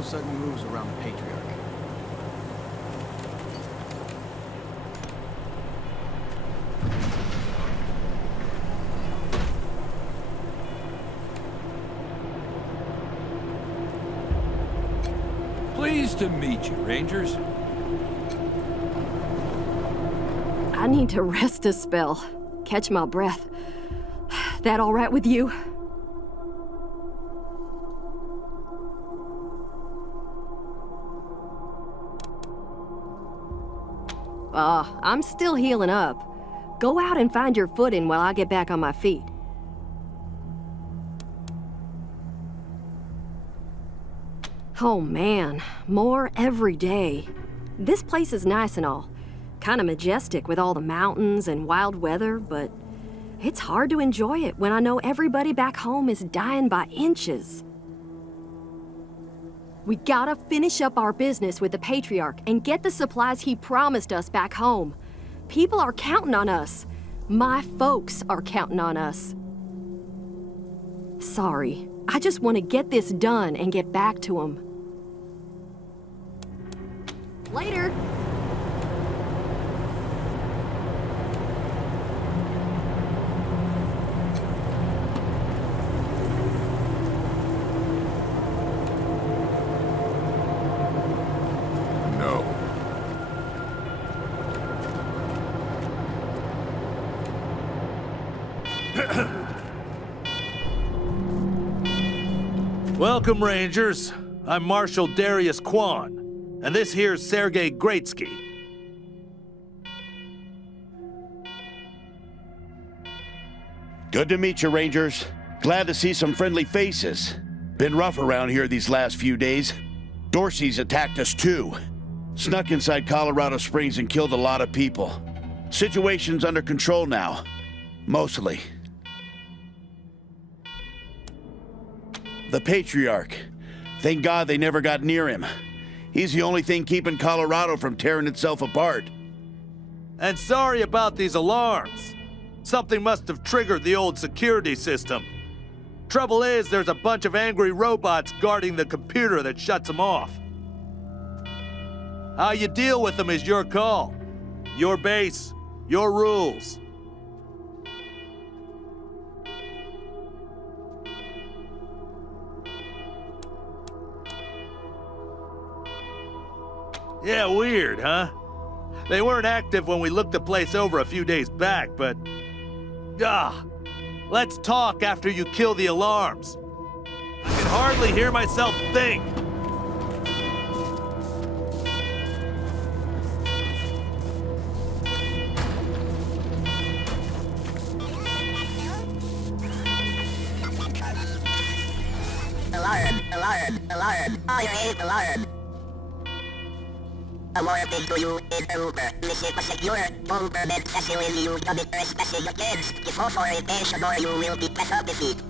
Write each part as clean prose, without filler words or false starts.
no sudden moves around the Patriarch. Pleased to meet you, Rangers. I need to rest a spell. Catch my breath. That all right with you? I'm still healing up. Go out and find your footing while I get back on my feet. Oh man, more every day. This place is nice and all. Kinda majestic with all the mountains and wild weather, but it's hard to enjoy it when I know everybody back home is dying by inches. We gotta finish up our business with the Patriarch and get the supplies he promised us back home. People are counting on us. My folks are counting on us. Sorry, I just want to get this done and get back to them. Later! Welcome, Rangers. I'm Marshal Darius Kwan, and this here's Sergei Greatsky. Good to meet you, Rangers. Glad to see some friendly faces. Been rough around here these last few days. Dorsey's attacked us too. Snuck inside Colorado Springs and killed a lot of people. Situation's under control now. Mostly. The Patriarch. Thank God they never got near him. He's the only thing keeping Colorado from tearing itself apart. And sorry about these alarms. Something must have triggered the old security system. Trouble is, there's a bunch of angry robots guarding the computer that shuts them off. How you deal with them is your call. Your base, your rules. Yeah, weird, huh? They weren't active when we looked the place over a few days back, but... let's talk after you kill the alarms. I can hardly hear myself think. Alarm. I hate alarm. A warning to you, intruder. Visit a secure, government facility you commit trespassing against. If authorization or you will be prohibited.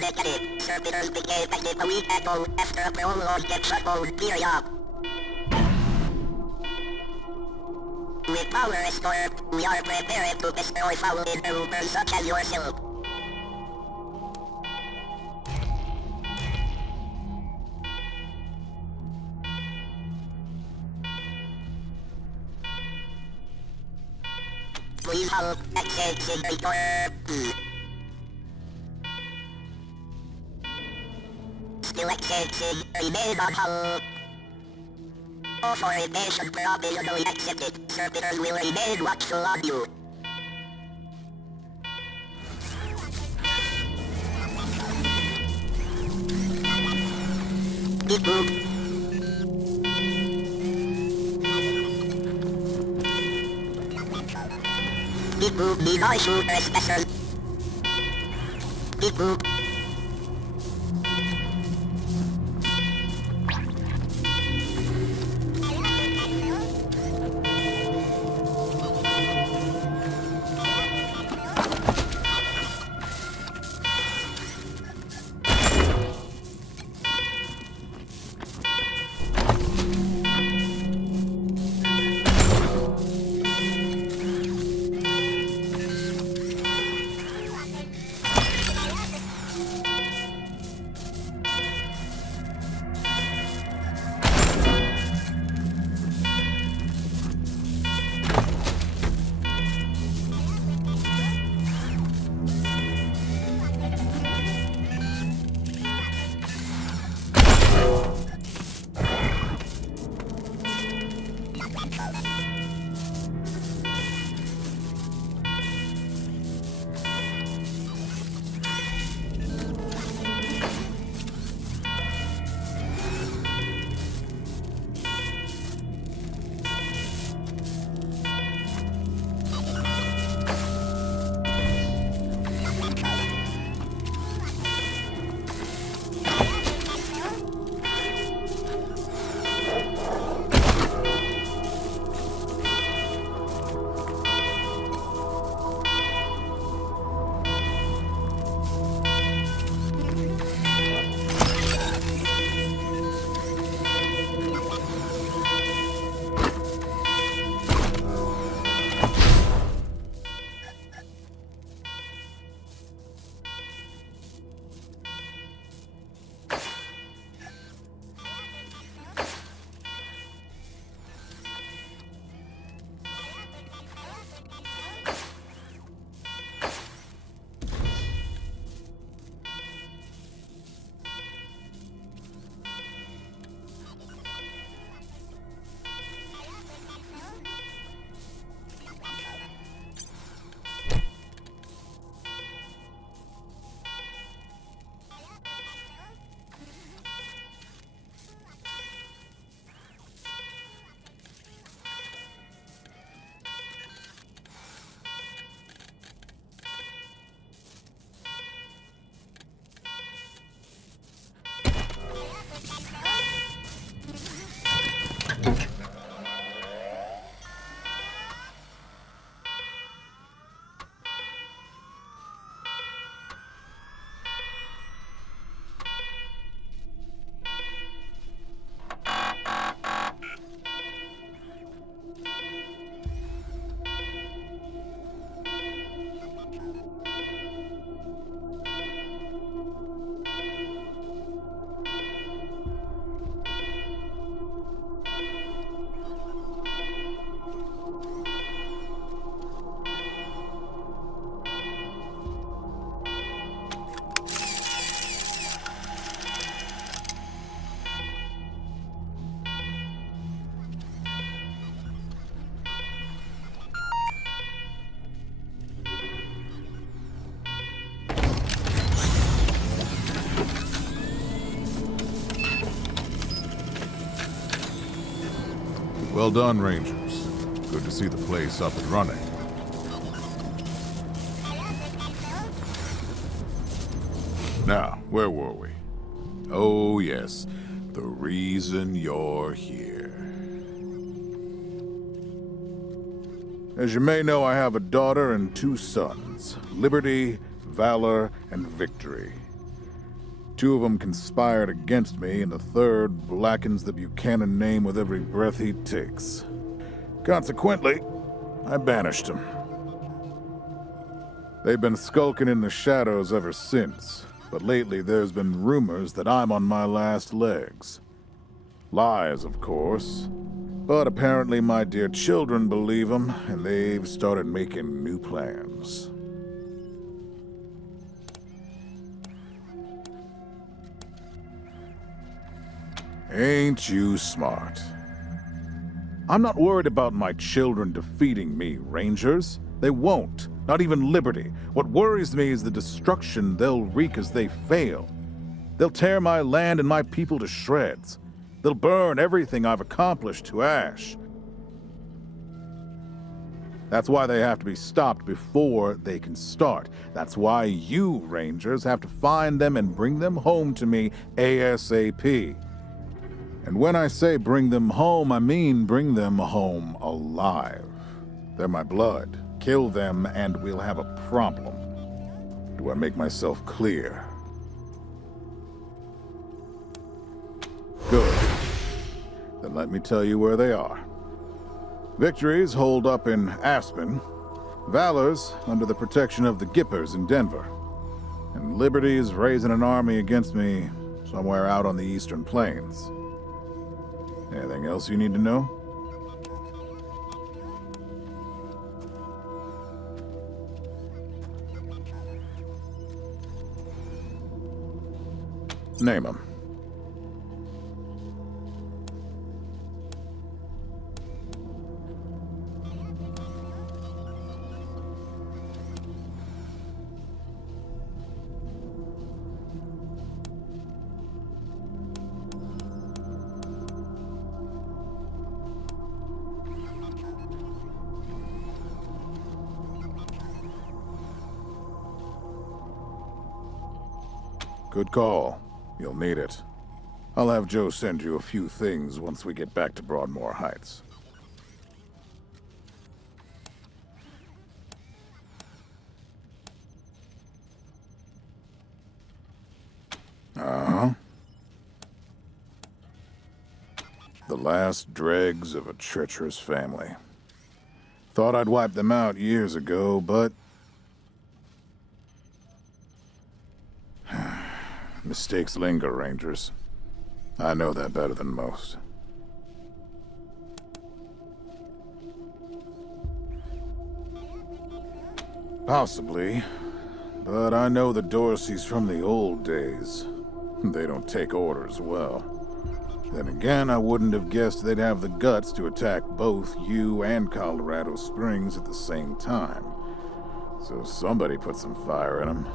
Negative. Servitors became active a week ago after a prolonged shutdown period. With power restored, we are prepared to destroy foul intruders such as yourself. Please hold access return. Still accessing, remain on hold. Authorization provisionally accepted. Servitors will remain watchful of you. Beep boop. Beep boop, be my shooter special. Beep boop. Well done, Rangers. Good to see the place up and running. Now, where were we? Oh, yes. The reason you're here. As you may know, I have a daughter and 2 sons. Liberty, Valor, and Victory. 2 of them conspired against me, and the third blackens the Buchanan name with every breath he takes. Consequently, I banished him. They've been skulking in the shadows ever since, but lately there's been rumors that I'm on my last legs. Lies, of course, but apparently my dear children believe them, and they've started making new plans. Ain't you smart? I'm not worried about my children defeating me, Rangers. They won't. Not even Liberty. What worries me is the destruction they'll wreak as they fail. They'll tear my land and my people to shreds. They'll burn everything I've accomplished to ash. That's why they have to be stopped before they can start. That's why you, Rangers, have to find them and bring them home to me ASAP. And when I say bring them home, I mean bring them home alive. They're my blood. Kill them and we'll have a problem. Do I make myself clear? Good. Then let me tell you where they are. Victory's holed up in Aspen. Valor's under the protection of the Gippers in Denver. And Liberty's raising an army against me somewhere out on the Eastern Plains. Anything else you need to know? Name 'em. Good call. You'll need it. I'll have Joe send you a few things once we get back to Broadmoor Heights. Uh-huh. The last dregs of a treacherous family. Thought I'd wiped them out years ago, but mistakes linger, Rangers. I know that better than most. Possibly, but I know the Dorseys from the old days. They don't take orders well. Then again, I wouldn't have guessed they'd have the guts to attack both you and Colorado Springs at the same time. So somebody put some fire in them.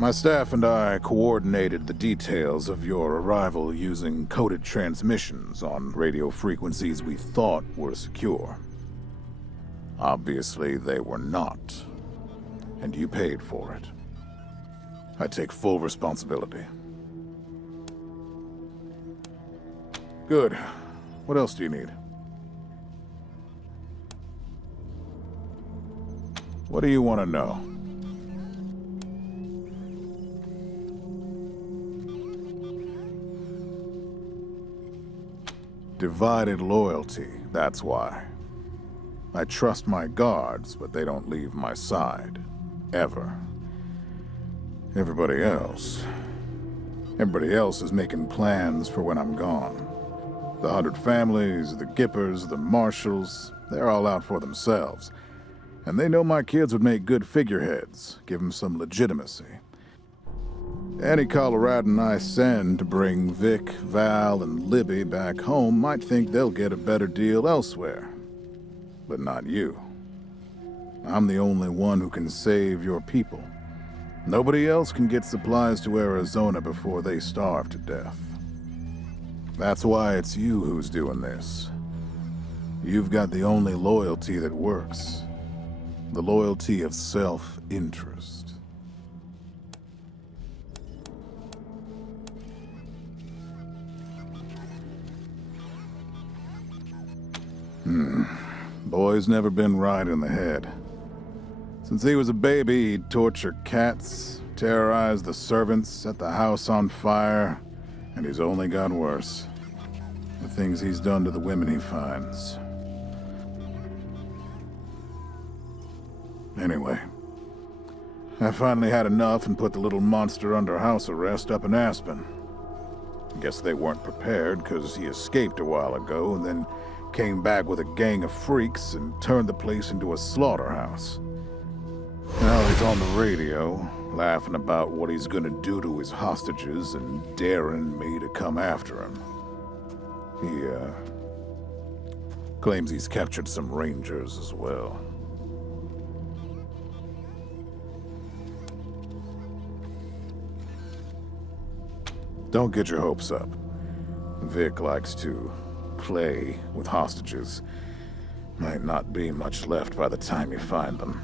My staff and I coordinated the details of your arrival using coded transmissions on radio frequencies we thought were secure. Obviously, they were not. And you paid for it. I take full responsibility. Good. What else do you need? What do you want to know? Divided loyalty, that's why. I trust my guards, but they don't leave my side. Ever. Everybody else is making plans for when I'm gone. The 100 families, the Gippers, the Marshals, they're all out for themselves. And they know my kids would make good figureheads, give them some legitimacy. Any Coloradan I send to bring Vic, Val, and Libby back home might think they'll get a better deal elsewhere. But not you. I'm the only one who can save your people. Nobody else can get supplies to Arizona before they starve to death. That's why it's you who's doing this. You've got the only loyalty that works. The loyalty of self-interest. Boy's never been right in the head. Since he was a baby, he'd torture cats, terrorize the servants, set the house on fire, and he's only got worse. The things he's done to the women he finds. Anyway, I finally had enough and put the little monster under house arrest up in Aspen. Guess they weren't prepared because he escaped a while ago and then came back with a gang of freaks and turned the place into a slaughterhouse. Now he's on the radio, laughing about what he's gonna do to his hostages and daring me to come after him. He, claims he's captured some rangers as well. Don't get your hopes up. Vic likes to play with hostages. Might not be much left by the time you find them.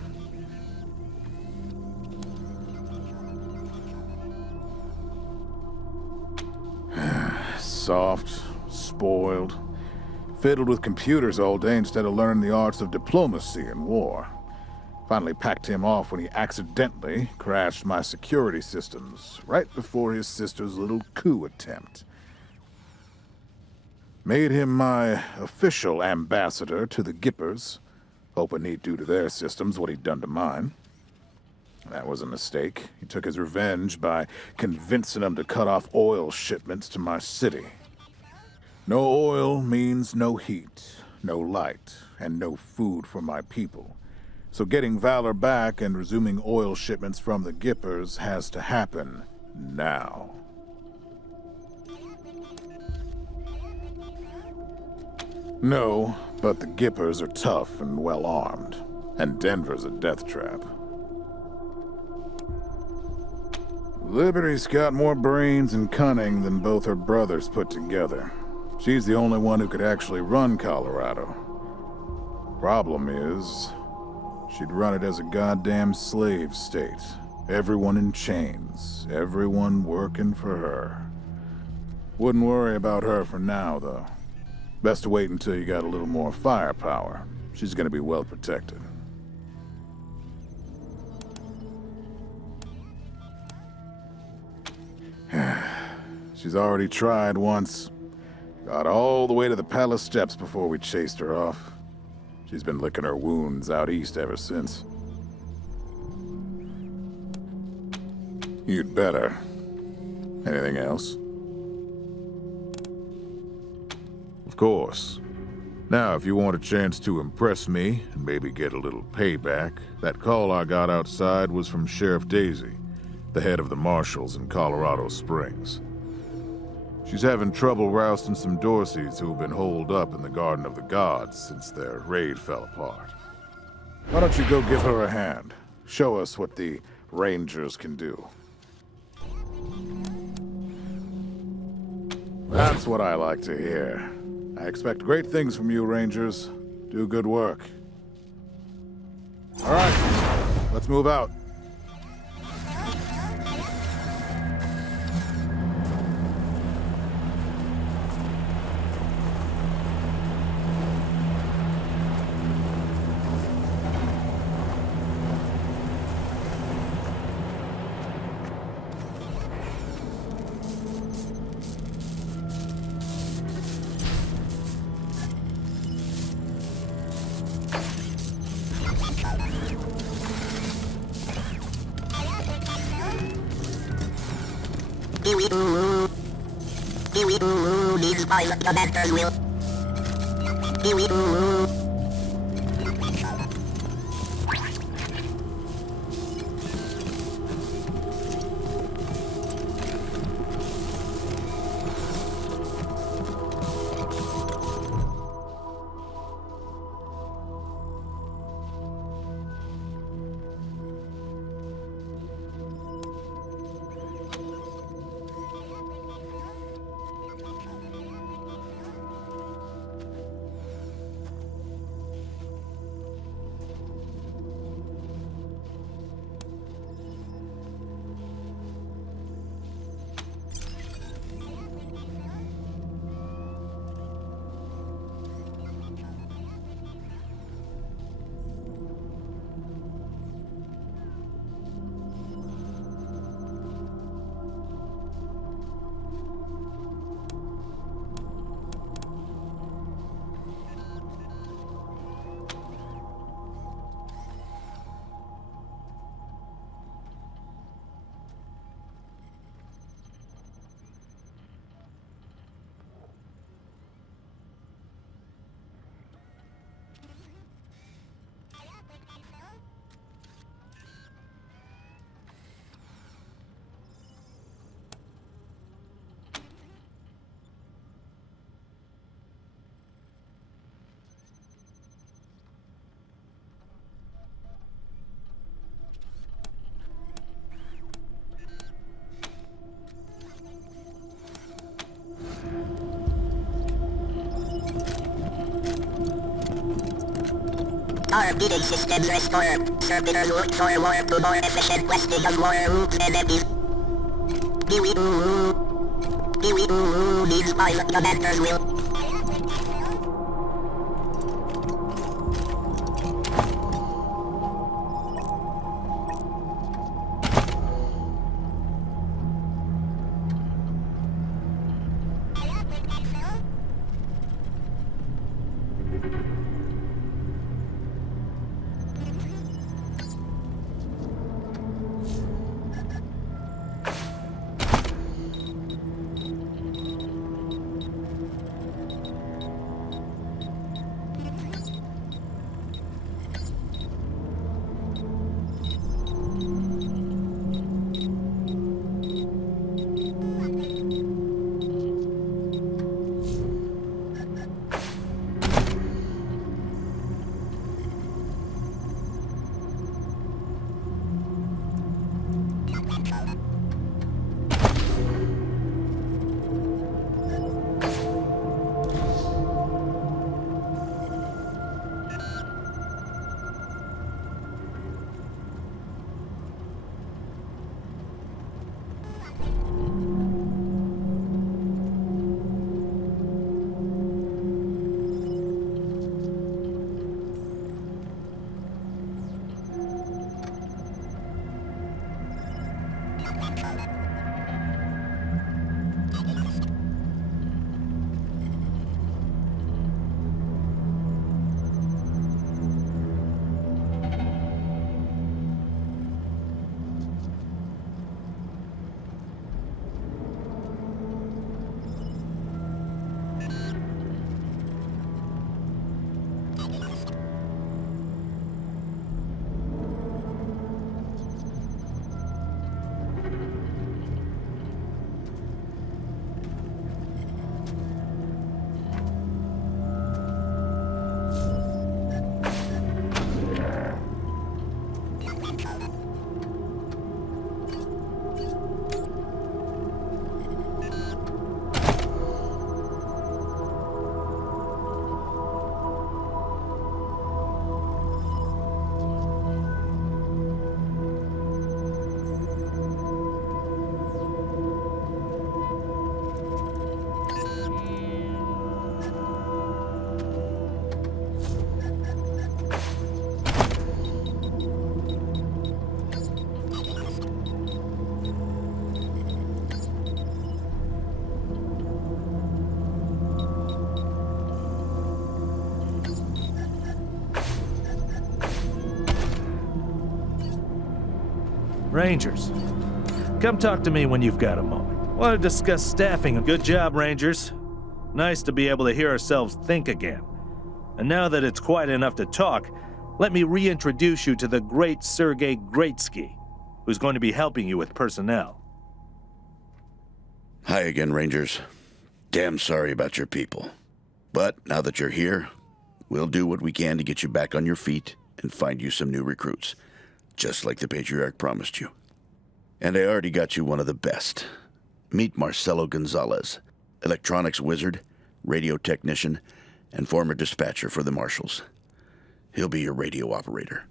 Soft, spoiled, fiddled with computers all day instead of learning the arts of diplomacy and war. Finally packed him off when he accidentally crashed my security systems right before his sister's little coup attempt. Made him my official ambassador to the Gippers, hoping he'd do to their systems what he'd done to mine. That was a mistake. He took his revenge by convincing them to cut off oil shipments to my city. No oil means no heat, no light, and no food for my people. So getting Valor back and resuming oil shipments from the Gippers has to happen now. No, but the Gippers are tough and well-armed, and Denver's a death trap. Liberty's got more brains and cunning than both her brothers put together. She's the only one who could actually run Colorado. Problem is, she'd run it as a goddamn slave state. Everyone in chains, everyone working for her. Wouldn't worry about her for now, though. Best to wait until you got a little more firepower. She's gonna be well protected. She's already tried once. Got all the way to the palace steps before we chased her off. She's been licking her wounds out east ever since. You'd better. Anything else? Of course. Now, if you want a chance to impress me and maybe get a little payback, that call I got outside was from Sheriff Daisy, the head of the marshals in Colorado Springs. She's having trouble rousting some Dorseys who've been holed up in the Garden of the Gods since their raid fell apart. Why don't you go give her a hand? Show us what the Rangers can do. That's what I like to hear. I expect great things from you, Rangers. Do good work. All right, let's move out. Needs pilot commanders will. Torpedoing systems restored. Servitors look forward to more efficient questing of more routes enemies. Dewey-doo-doo means pilot commanders will... Rangers, come talk to me when you've got a moment. Want to discuss staffing. Good job, Rangers. Nice to be able to hear ourselves think again. And now that it's quiet enough to talk, let me reintroduce you to the great Sergei Greatsky, who's going to be helping you with personnel. Hi again, Rangers. Damn sorry about your people. But now that you're here, we'll do what we can to get you back on your feet and find you some new recruits, just like the Patriarch promised you. And I already got you one of the best. Meet Marcelo Gonzalez, electronics wizard, radio technician, and former dispatcher for the Marshals. He'll be your radio operator.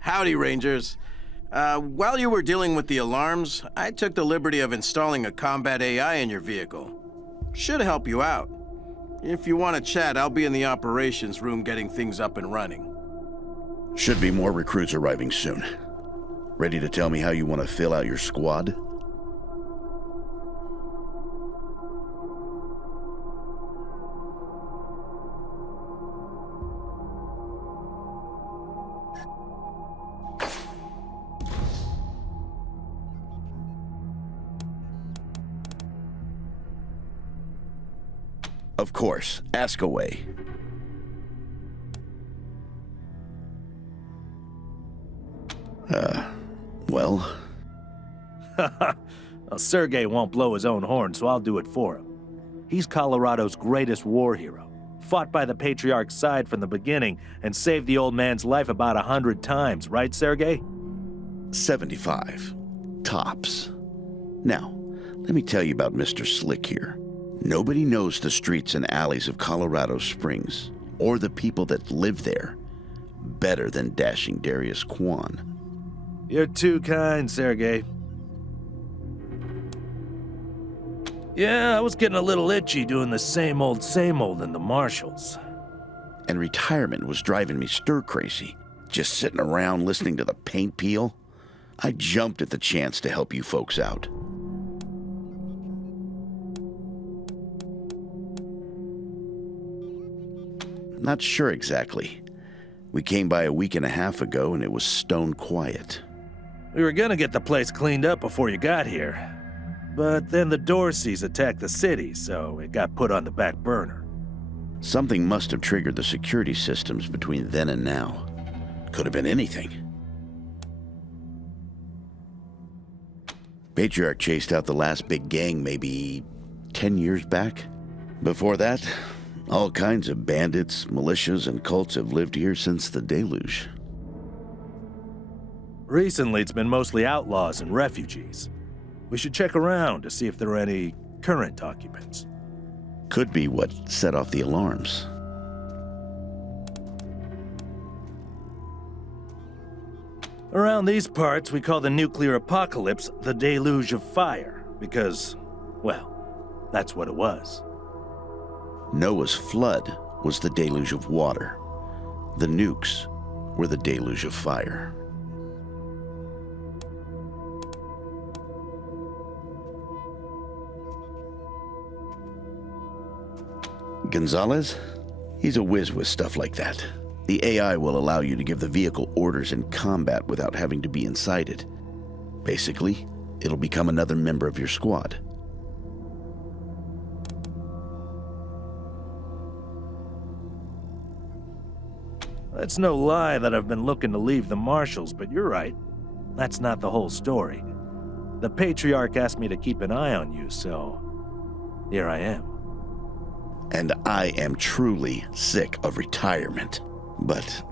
Howdy, Rangers. While you were dealing with the alarms, I took the liberty of installing a combat AI in your vehicle. Should help you out. If you want to chat, I'll be in the operations room getting things up and running. Should be more recruits arriving soon. Ready to tell me how you want to fill out your squad? Of course, ask away. Well? Well, Sergei won't blow his own horn, so I'll do it for him. He's Colorado's greatest war hero. Fought by the Patriarch's side from the beginning and saved the old man's life about 100 times, right, Sergei? 75. Tops. Now, let me tell you about Mr. Slick here. Nobody knows the streets and alleys of Colorado Springs or the people that live there better than dashing Darius Kwan. You're too kind, Sergey. Yeah, I was getting a little itchy doing the same old in the marshals. And retirement was driving me stir-crazy. Just sitting around listening to the paint peel. I jumped at the chance to help you folks out. Not sure exactly. We came by a week and a half ago and it was stone quiet. We were gonna get the place cleaned up before you got here. But then the Dorseys attacked the city, so it got put on the back burner. Something must have triggered the security systems between then and now. Could have been anything. Patriarch chased out the last big gang maybe 10 years back. Before that, all kinds of bandits, militias, and cults have lived here since the deluge. Recently, it's been mostly outlaws and refugees. We should check around to see if there are any current occupants. Could be what set off the alarms. Around these parts, we call the nuclear apocalypse the deluge of fire, because, well, that's what it was. Noah's flood was the deluge of water. The nukes were the deluge of fire. Gonzalez? He's a whiz with stuff like that. The AI will allow you to give the vehicle orders in combat without having to be inside it. Basically, it'll become another member of your squad. It's no lie that I've been looking to leave the marshals, but you're right. That's not the whole story. The Patriarch asked me to keep an eye on you, so here I am. And I am truly sick of retirement. But,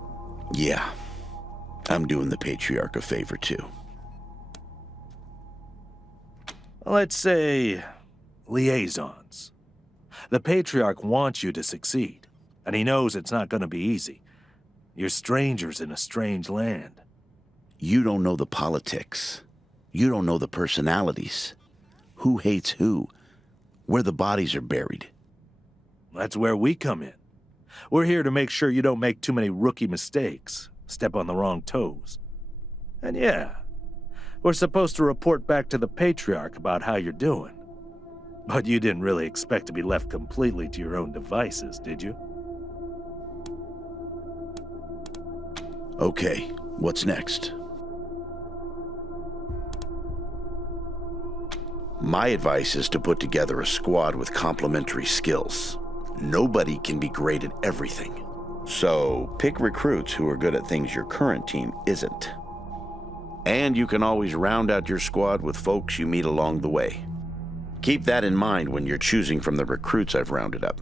yeah, I'm doing the Patriarch a favor too. Let's say liaisons. The Patriarch wants you to succeed, and he knows it's not going to be easy. You're strangers in a strange land. You don't know the politics. You don't know the personalities. Who hates who? Where the bodies are buried. That's where we come in. We're here to make sure you don't make too many rookie mistakes, step on the wrong toes. And yeah, we're supposed to report back to the Patriarch about how you're doing. But you didn't really expect to be left completely to your own devices, did you? Okay, what's next? My advice is to put together a squad with complementary skills. Nobody can be great at everything. So pick recruits who are good at things your current team isn't. And you can always round out your squad with folks you meet along the way. Keep that in mind when you're choosing from the recruits I've rounded up.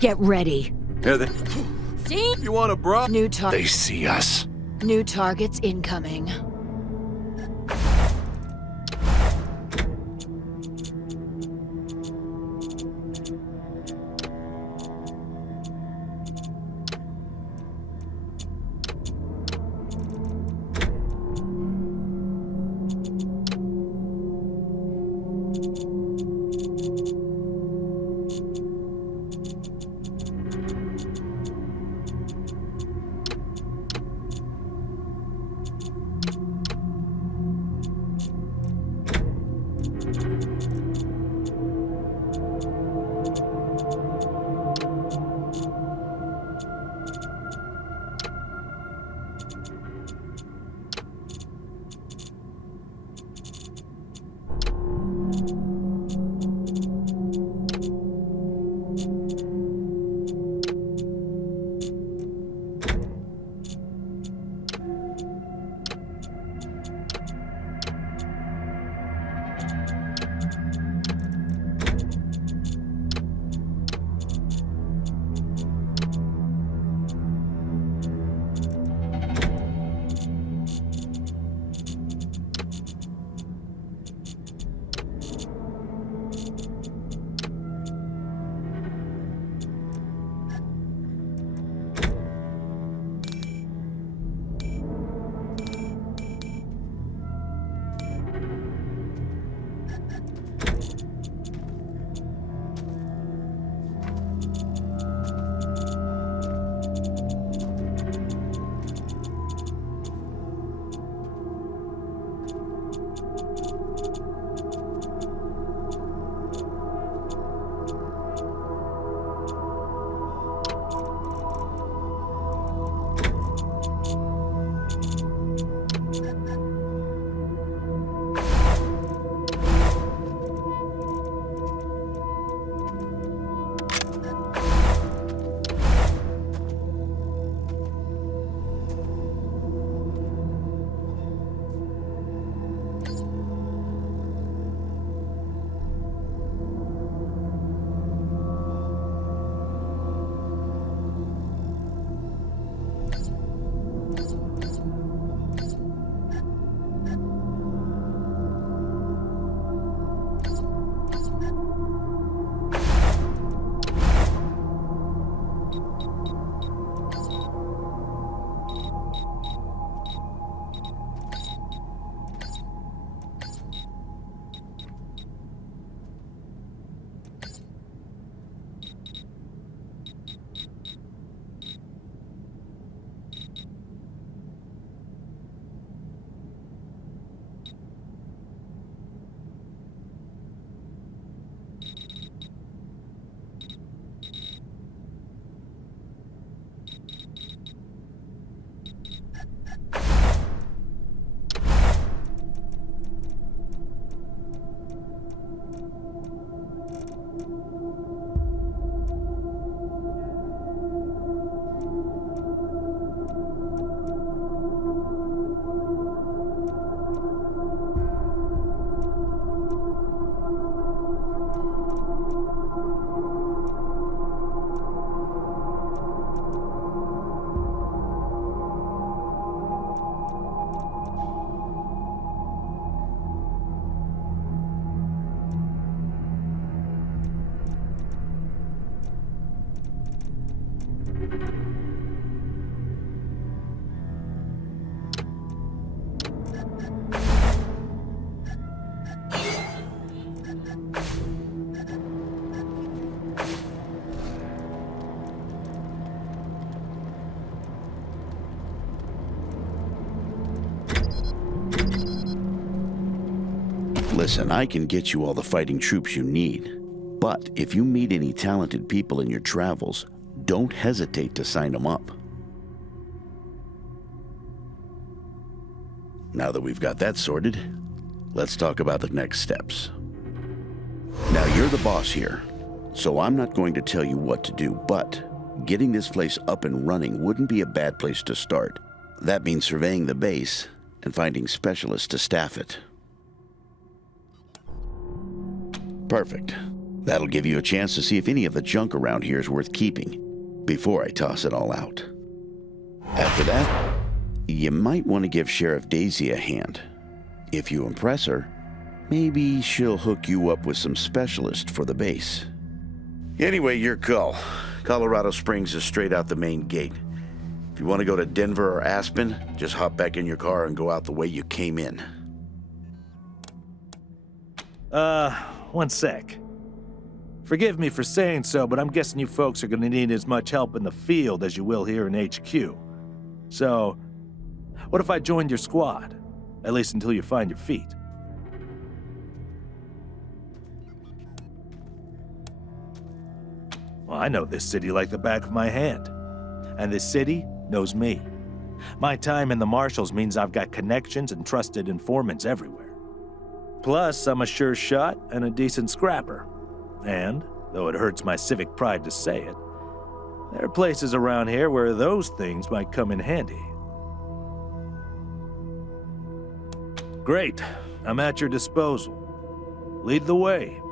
Get ready. Here they... See? You want a bra? They see us. New targets incoming. Listen, I can get you all the fighting troops you need. But if you meet any talented people in your travels, don't hesitate to sign them up. Now that we've got that sorted, let's talk about the next steps. Now, you're the boss here, so I'm not going to tell you what to do, but getting this place up and running wouldn't be a bad place to start. That means surveying the base and finding specialists to staff it. Perfect. That'll give you a chance to see if any of the junk around here is worth keeping, before I toss it all out. After that, you might want to give Sheriff Daisy a hand. If you impress her, maybe she'll hook you up with some specialist for the base. Anyway, your call. Colorado Springs is straight out the main gate. If you want to go to Denver or Aspen, just hop back in your car and go out the way you came in. One sec. Forgive me for saying so, but I'm guessing you folks are gonna need as much help in the field as you will here in HQ. So, what if I joined your squad? At least until you find your feet. Well, I know this city like the back of my hand. And this city knows me. My time in the Marshals means I've got connections and trusted informants everywhere. Plus, I'm a sure shot and a decent scrapper. And, though it hurts my civic pride to say it, there are places around here where those things might come in handy. Great. I'm at your disposal. Lead the way.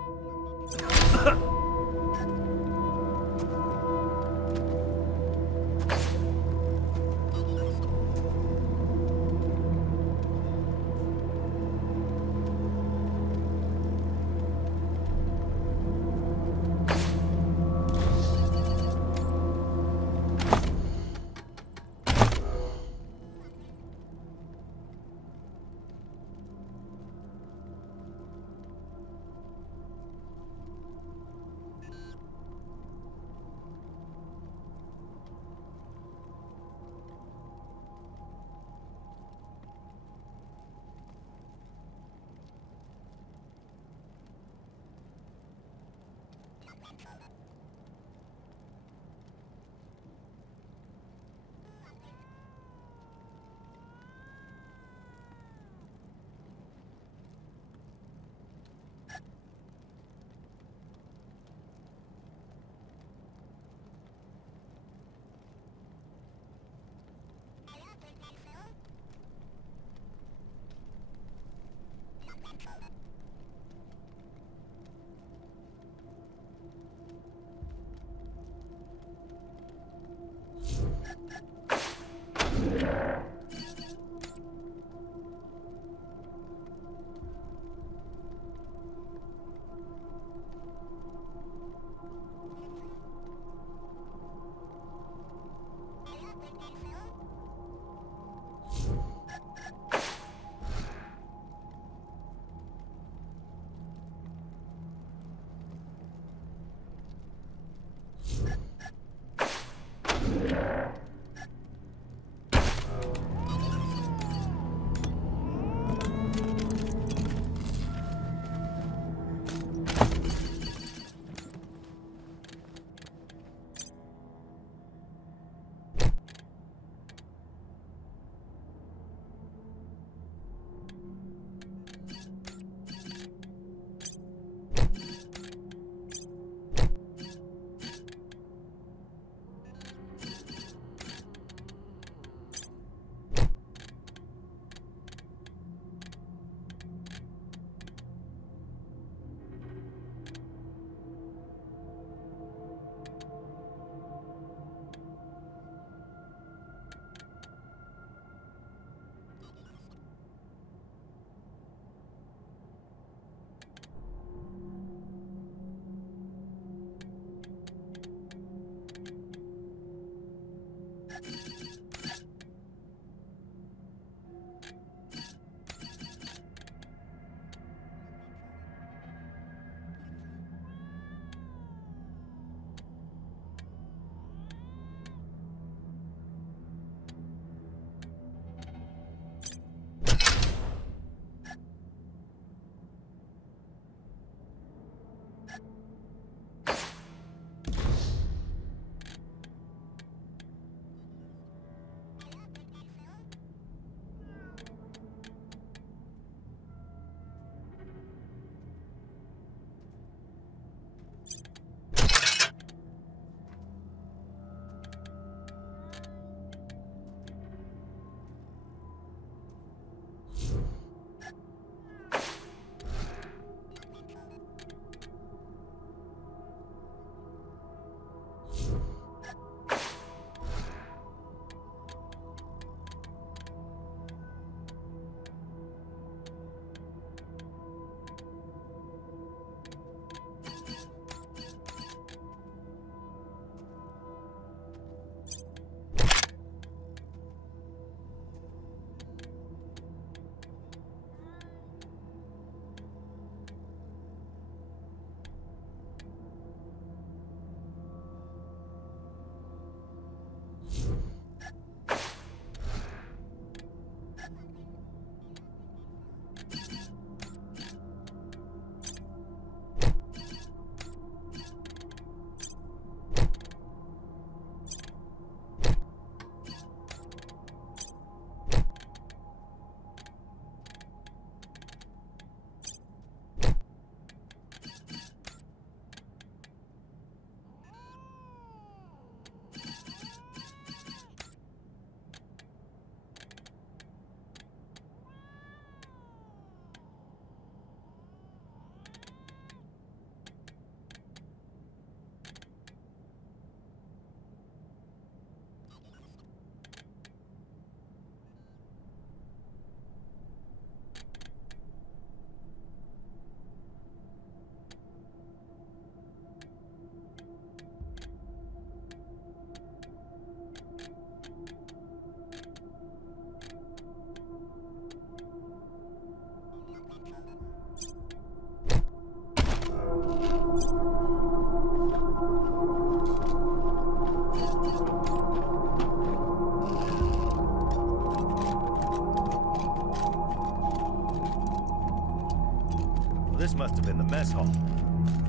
This must have been the mess hall.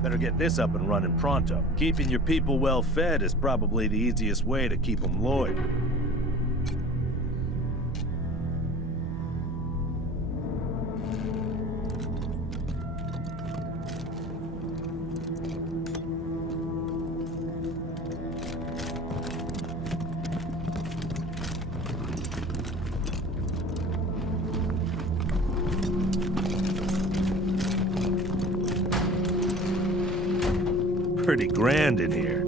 Better get this up and running pronto. Keeping your people well fed is probably the easiest way to keep them loyal. Pretty grand in here.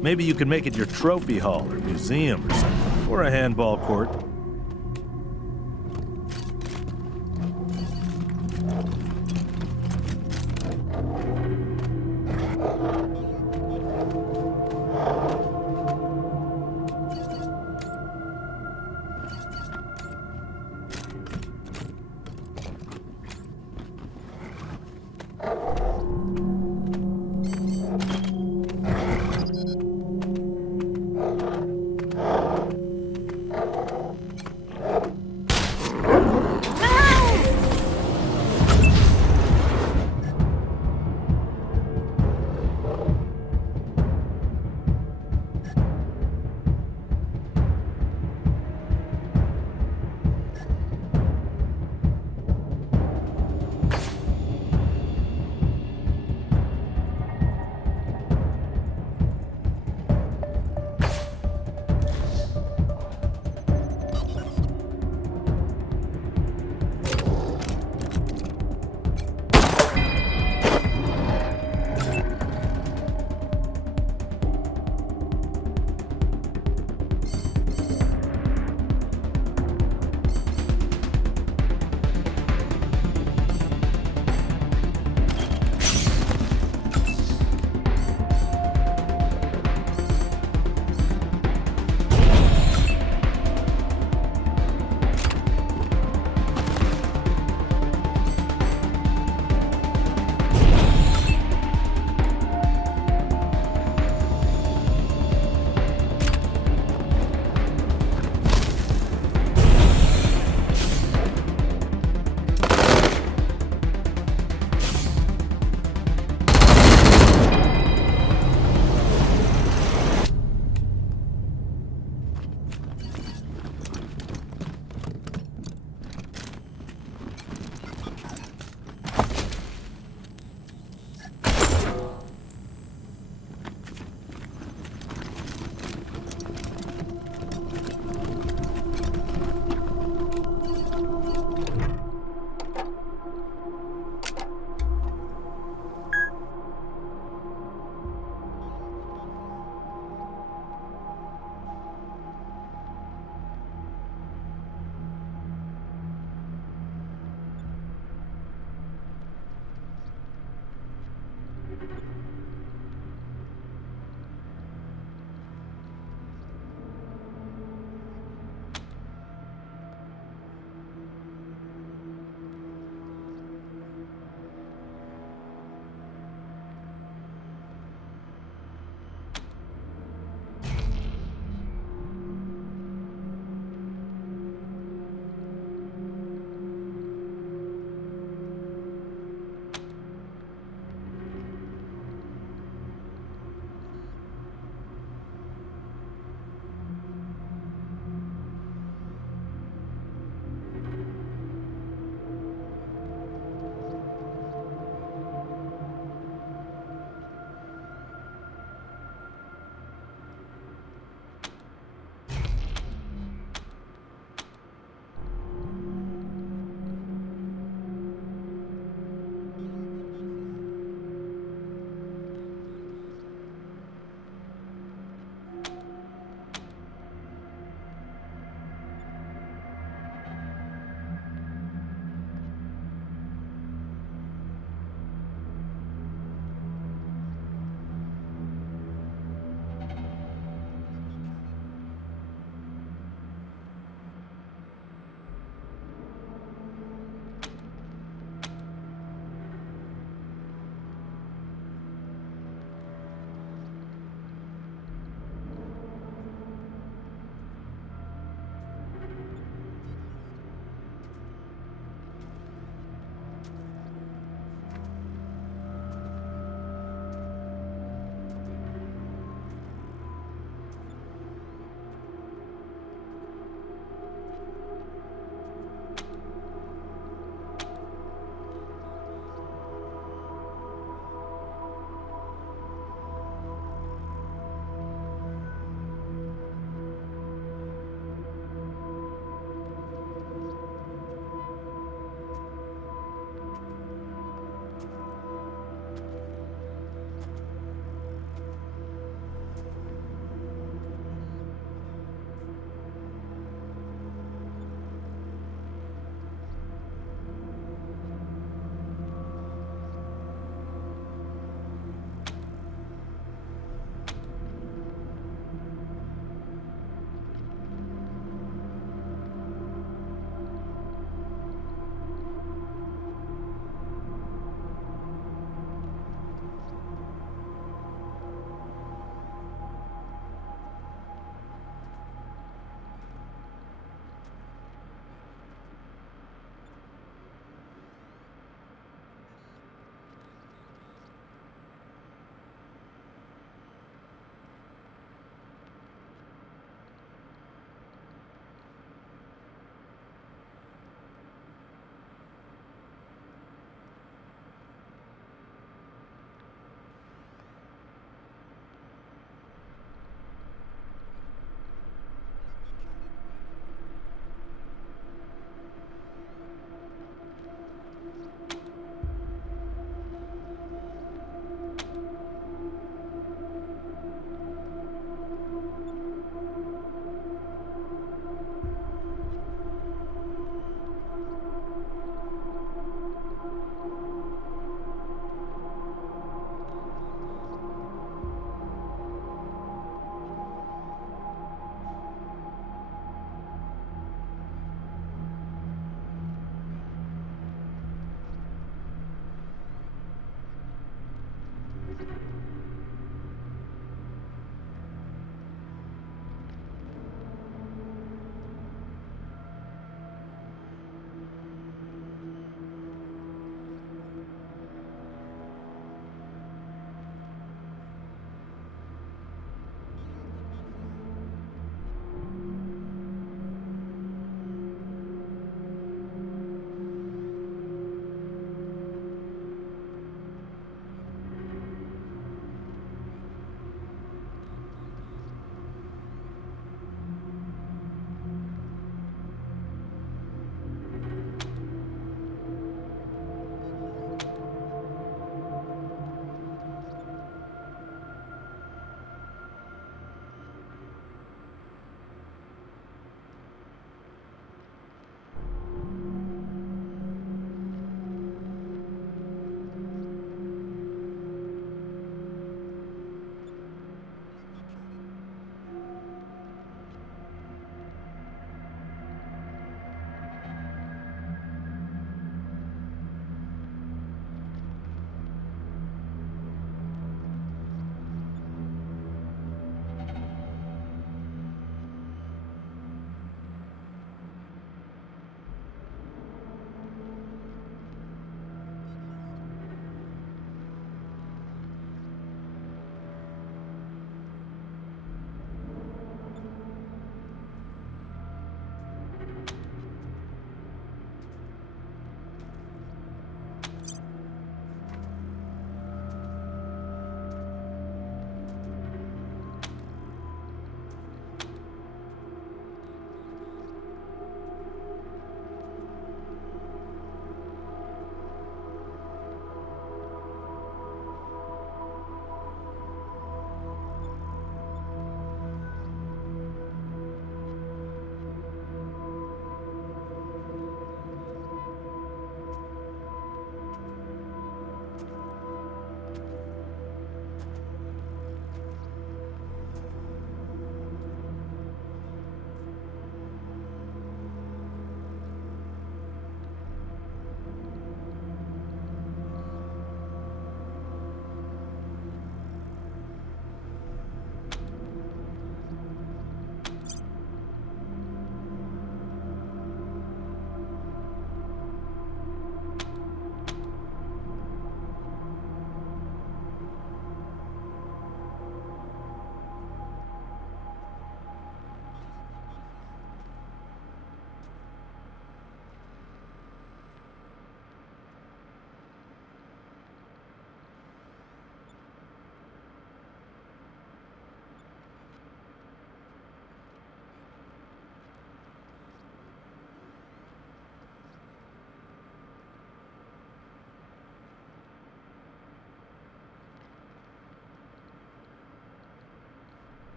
Maybe you can make it your trophy hall or museum or something. Or a handball court.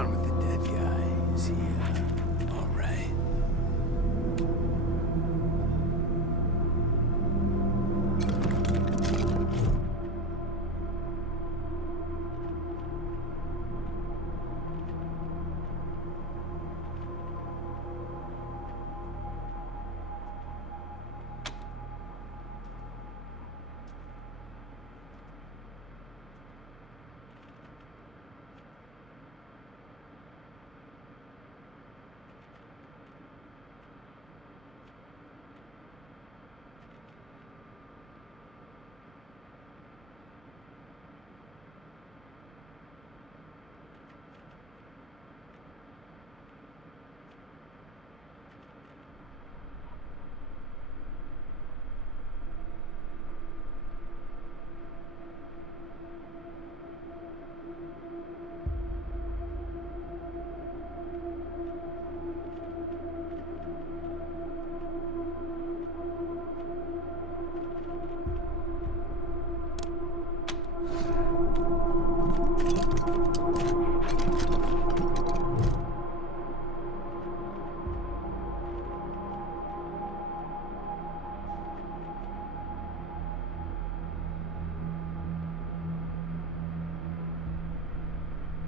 on with the dead guys? Yeah, all right.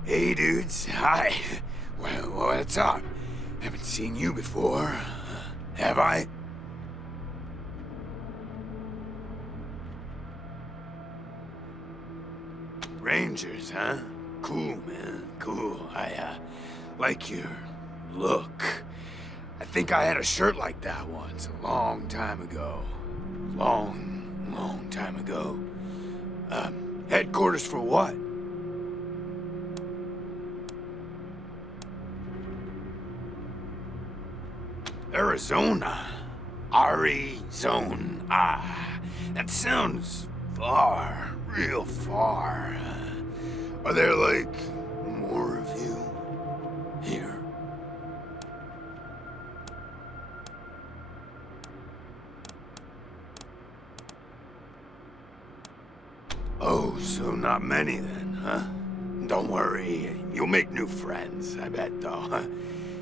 Hey, dudes. Hi. Well, what's up? Haven't seen you before. Have I? Rangers, huh? Cool, man. Cool. I like your look. I think I had a shirt like that once, a long time ago. Long time ago. Headquarters for what? Arizona. Arizona. That sounds far, real far. Are there, like, more of you here? Oh, so not many then, huh? Don't worry, you'll make new friends, I bet, though.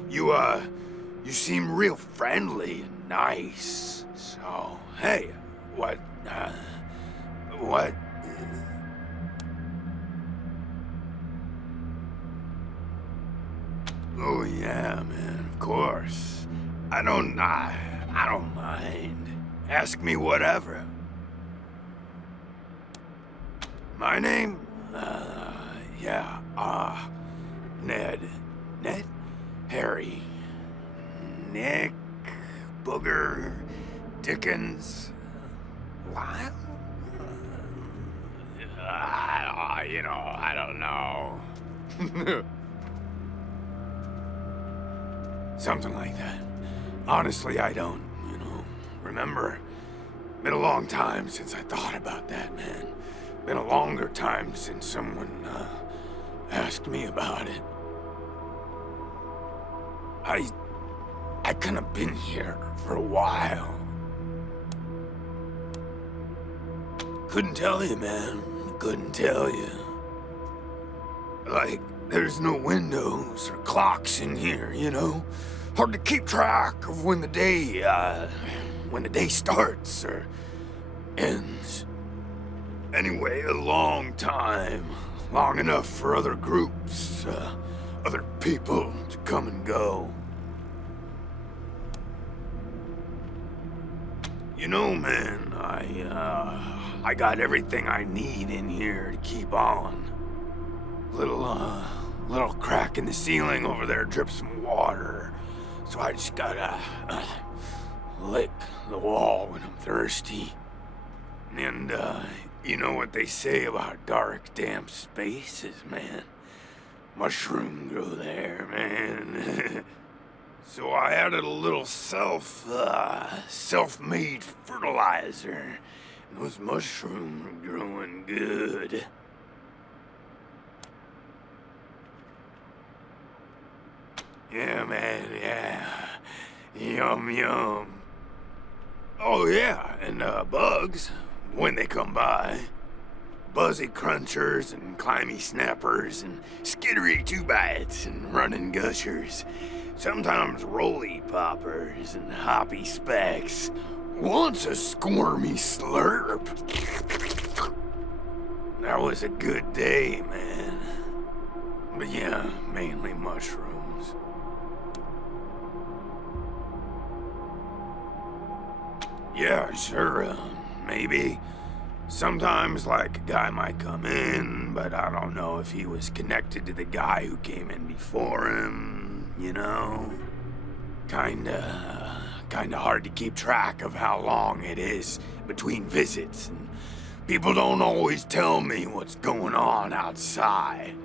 You seem real friendly and nice. So, hey, what? Oh yeah, man, of course. I don't mind. Ask me whatever. My name? Ned. Ned? Harry. Nick, Booger, Dickens, Lyle? I don't know. Something like that. Honestly, I don't, remember. Been a long time since I thought about that, man. Been a longer time since someone, asked me about it. I kinda been here for a while. Couldn't tell you, man. Couldn't tell you. Like, there's no windows or clocks in here, Hard to keep track of when the day starts or ends. Anyway, a long time. Long enough for other groups, other people to come and go. Man, I got everything I need in here to keep on. Little crack in the ceiling over there drips some water. So I just gotta lick the wall when I'm thirsty. And, you know what they say about dark, damp spaces, man. Mushroom grow there, man. So I added a little self-made fertilizer. And those mushrooms are growing good. Yeah, man, yeah. Yum, yum. Oh, yeah, and bugs, when they come by. buzzy crunchers and climby snappers and skittery two-bites and running gushers. Sometimes roly poppers and hoppy specks. Once a squirmy slurp. That was a good day, man. But yeah, mainly mushrooms. Yeah, sure, maybe. Sometimes, like, a guy might come in, but I don't know if he was connected to the guy who came in before him, you know? Kinda hard to keep track of how long it is between visits, and people don't always tell me what's going on outside.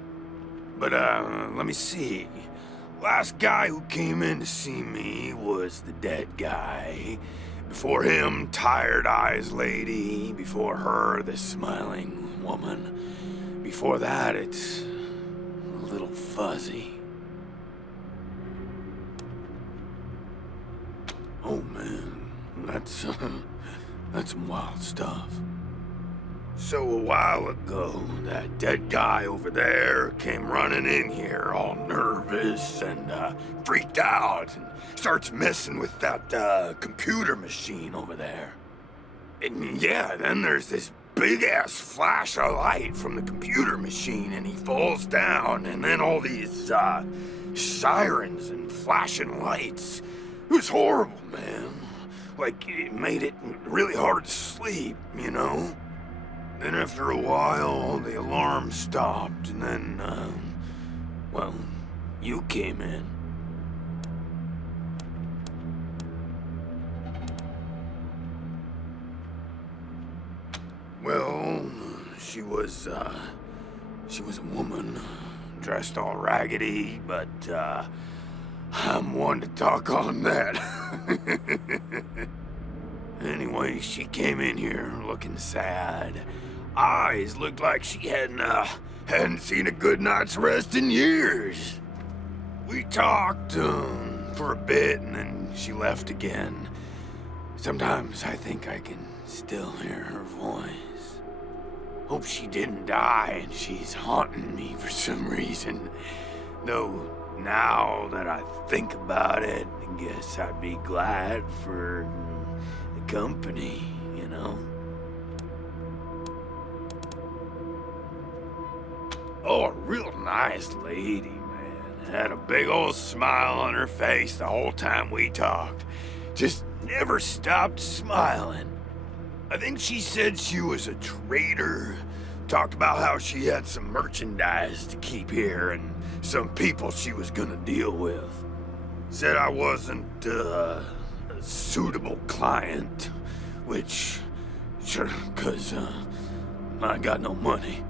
But, let me see. Last guy who came in to see me was the dead guy. Before him, Tired Eyes Lady. Before her, the Smiling Woman. Before that, it's a little fuzzy. Oh man, that's some wild stuff. So a while ago, that dead guy over there came running in here all nervous and freaked out and starts messing with that computer machine over there. And yeah, then there's this big-ass flash of light from the computer machine and he falls down and then all these sirens and flashing lights. It was horrible, man. Like, it made it really hard to sleep, you know? Then after a while, the alarm stopped, and then, well, you came in. Well, she was a woman, dressed all raggedy, but, I'm one to talk on that. Anyway, she came in here looking sad. Eyes looked like she hadn't seen a good night's rest in years. We talked for a bit and then she left again. Sometimes I think I can still hear her voice. Hope she didn't die and she's haunting me for some reason. Though now that I think about it, I guess I'd be glad for the company, you know? Oh, a real nice lady, man. Had a big old smile on her face the whole time we talked. Just never stopped smiling. I think she said she was a trader. Talked about how she had some merchandise to keep here and some people she was gonna deal with. Said I wasn't a suitable client, which, sure, 'cause I got no money.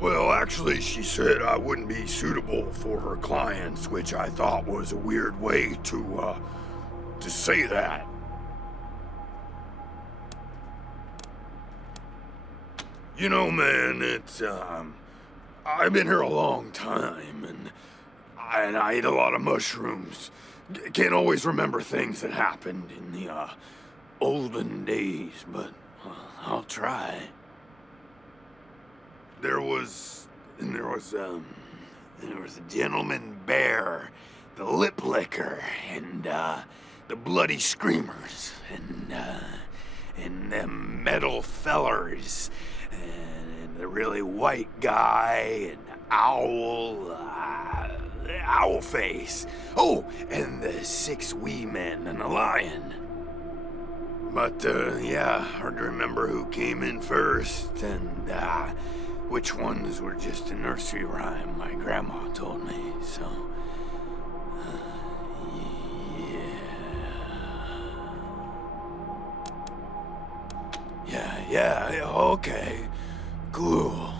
Well, actually, she said I wouldn't be suitable for her clients, which I thought was a weird way to say that. You know, man, it's, I've been here a long time, and I eat a lot of mushrooms. Can't always remember things that happened in the, olden days, but I'll try. There was a gentleman bear, the lip licker, and, the bloody screamers, and them metal fellers, and the really white guy, and owl face. Oh, and the 6 wee men and a lion. But, yeah, hard to remember who came in first, and, which ones were just a nursery rhyme my grandma told me, so... Yeah, okay. Cool.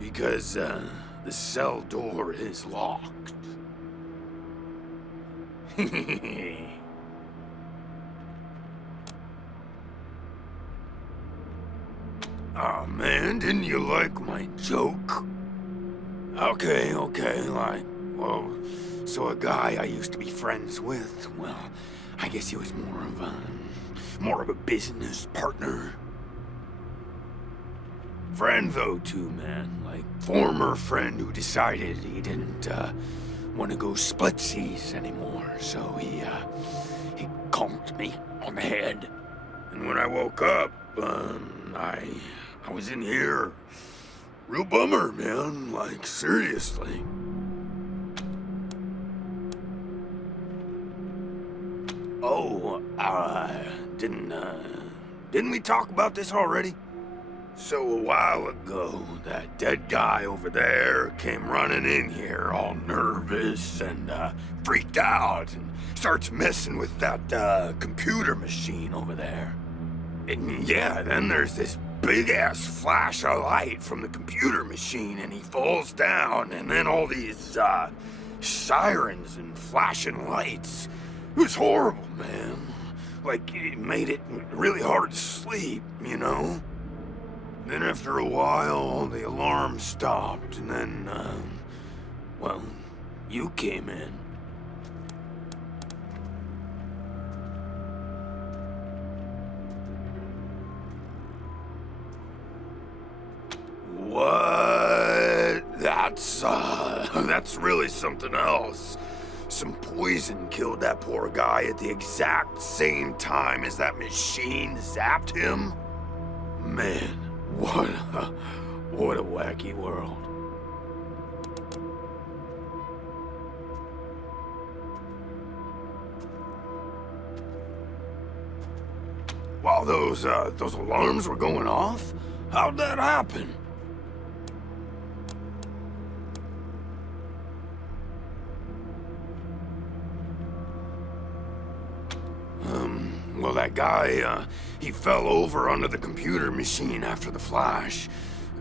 Because, the cell door is locked. Aw, man, didn't you like my joke? Okay, like, well, so a guy I used to be friends with, well, I guess he was more of a business partner. Friend though, too, man. Like, former friend who decided he didn't, want to go splitsies anymore, so he conked me on the head. And when I woke up, I was in here. Real bummer, man. Like, seriously. Oh, didn't we talk about this already? So a while ago, that dead guy over there came running in here all nervous and freaked out and starts messing with that computer machine over there. And yeah, then there's this big-ass flash of light from the computer machine and he falls down and then all these sirens and flashing lights. It was horrible, man. Like, it made it really hard to sleep, you know? Then after a while, the alarm stopped, and then, well, you came in. What? That's really something else. Some poison killed that poor guy at the exact same time as that machine zapped him? Man. What a wacky world. While those alarms were going off? How'd that happen? Well, that guy, he fell over onto the computer machine after the flash.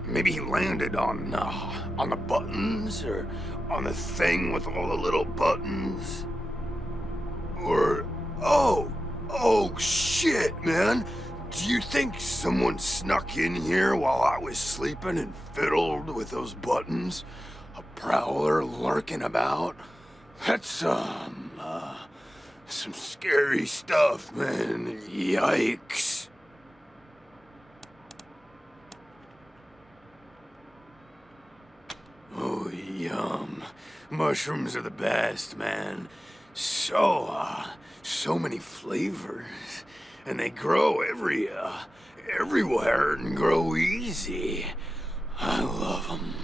Maybe he landed on the buttons, or on the thing with all the little buttons. Or, oh shit, man. Do you think someone snuck in here while I was sleeping and fiddled with those buttons? A prowler lurking about? That's some scary stuff, man. Yikes. Oh, yum. Mushrooms are the best, man. So many flavors. And they grow everywhere and grow easy. I love them.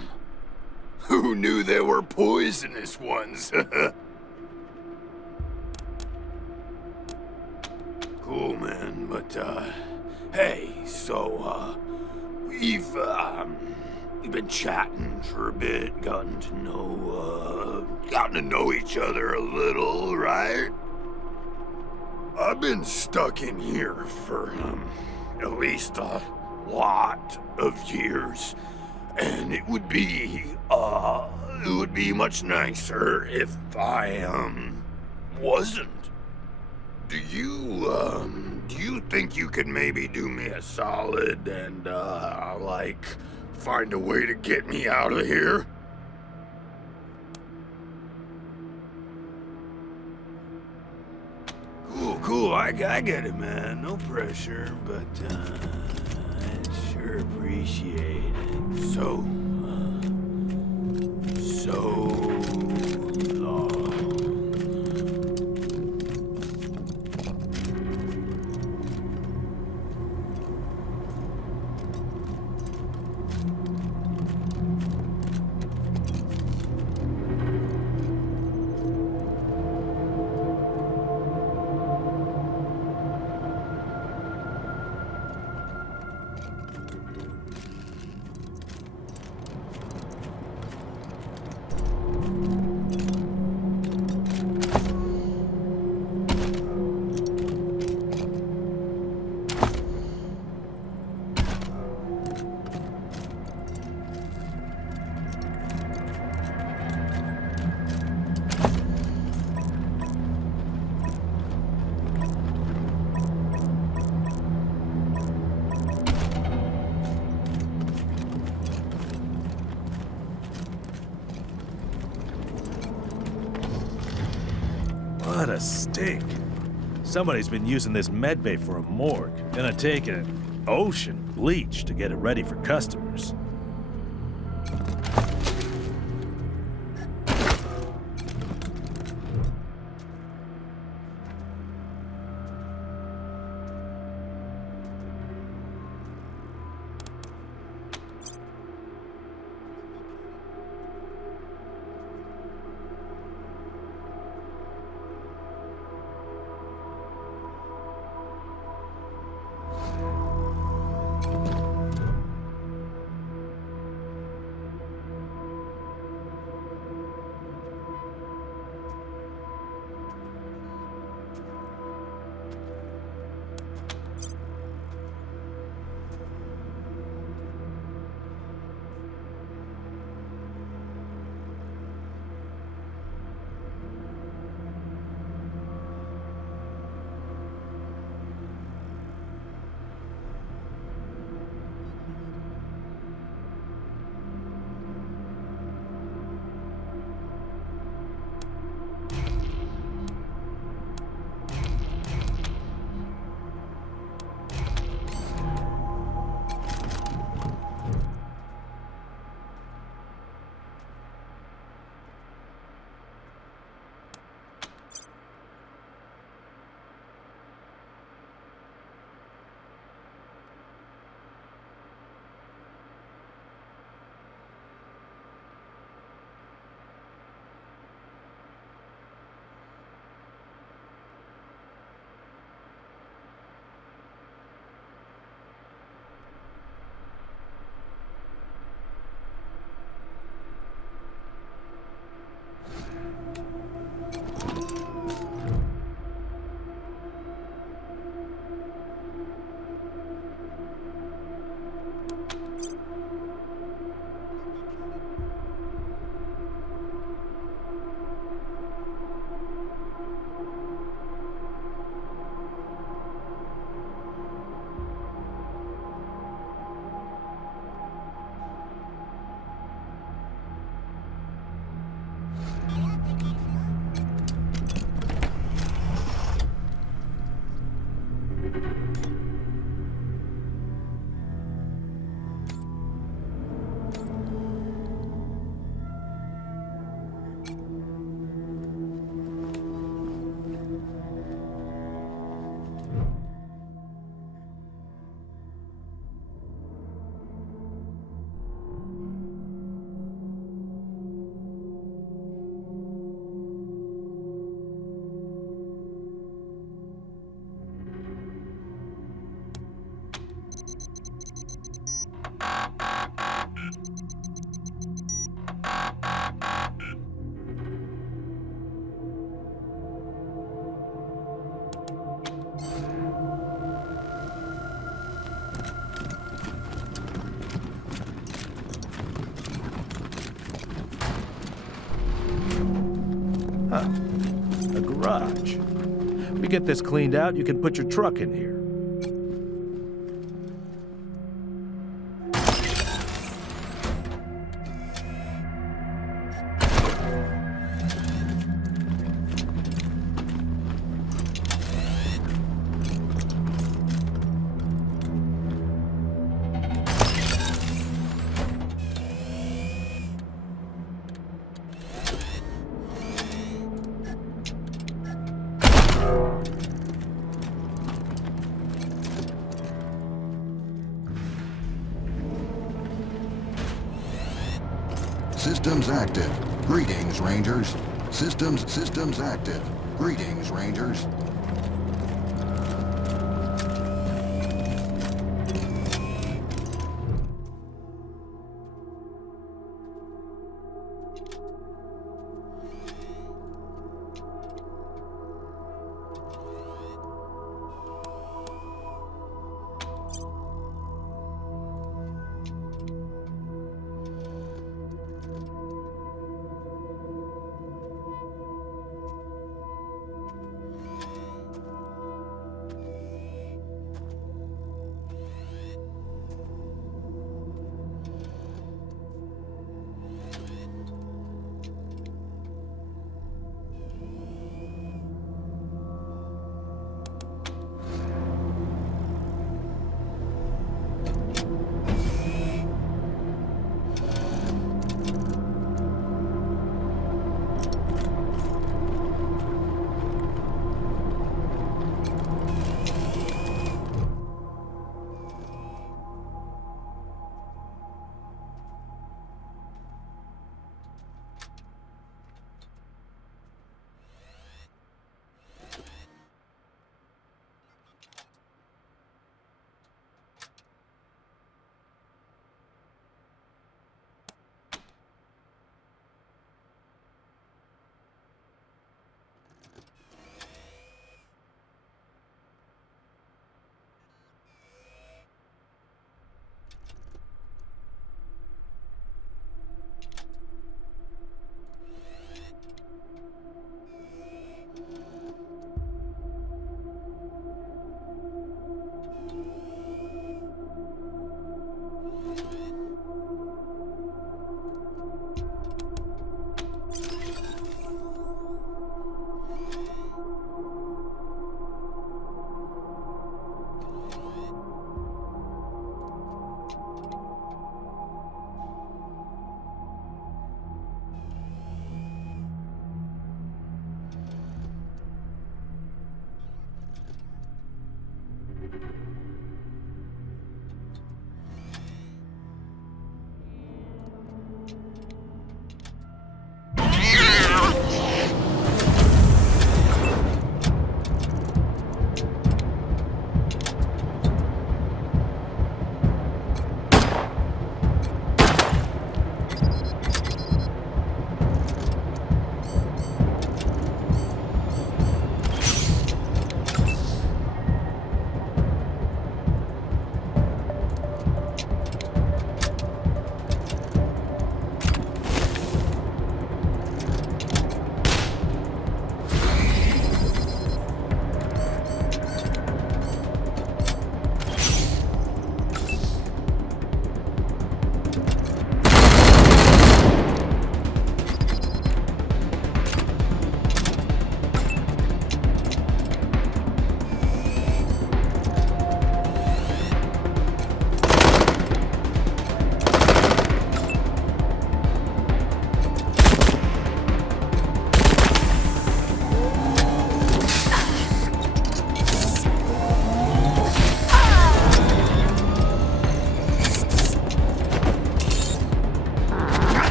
Who knew there were poisonous ones? Cool, man, but, hey, so, we've been chatting for a bit, gotten to know each other a little, right? I've been stuck in here for, at least a lot of years, and it would be much nicer if I, wasn't. Do you think you could maybe do me a solid and, like, find a way to get me out of here? Cool, I get it, man. No pressure, but, I'd sure appreciate it. So long. gotta stink. Somebody's been using this medbay for a morgue. Gonna take an ocean bleach to get it ready for customers. A garage. We get this cleaned out, you can put your truck in here. Systems active. Greetings, Rangers. Systems active. Greetings, Rangers.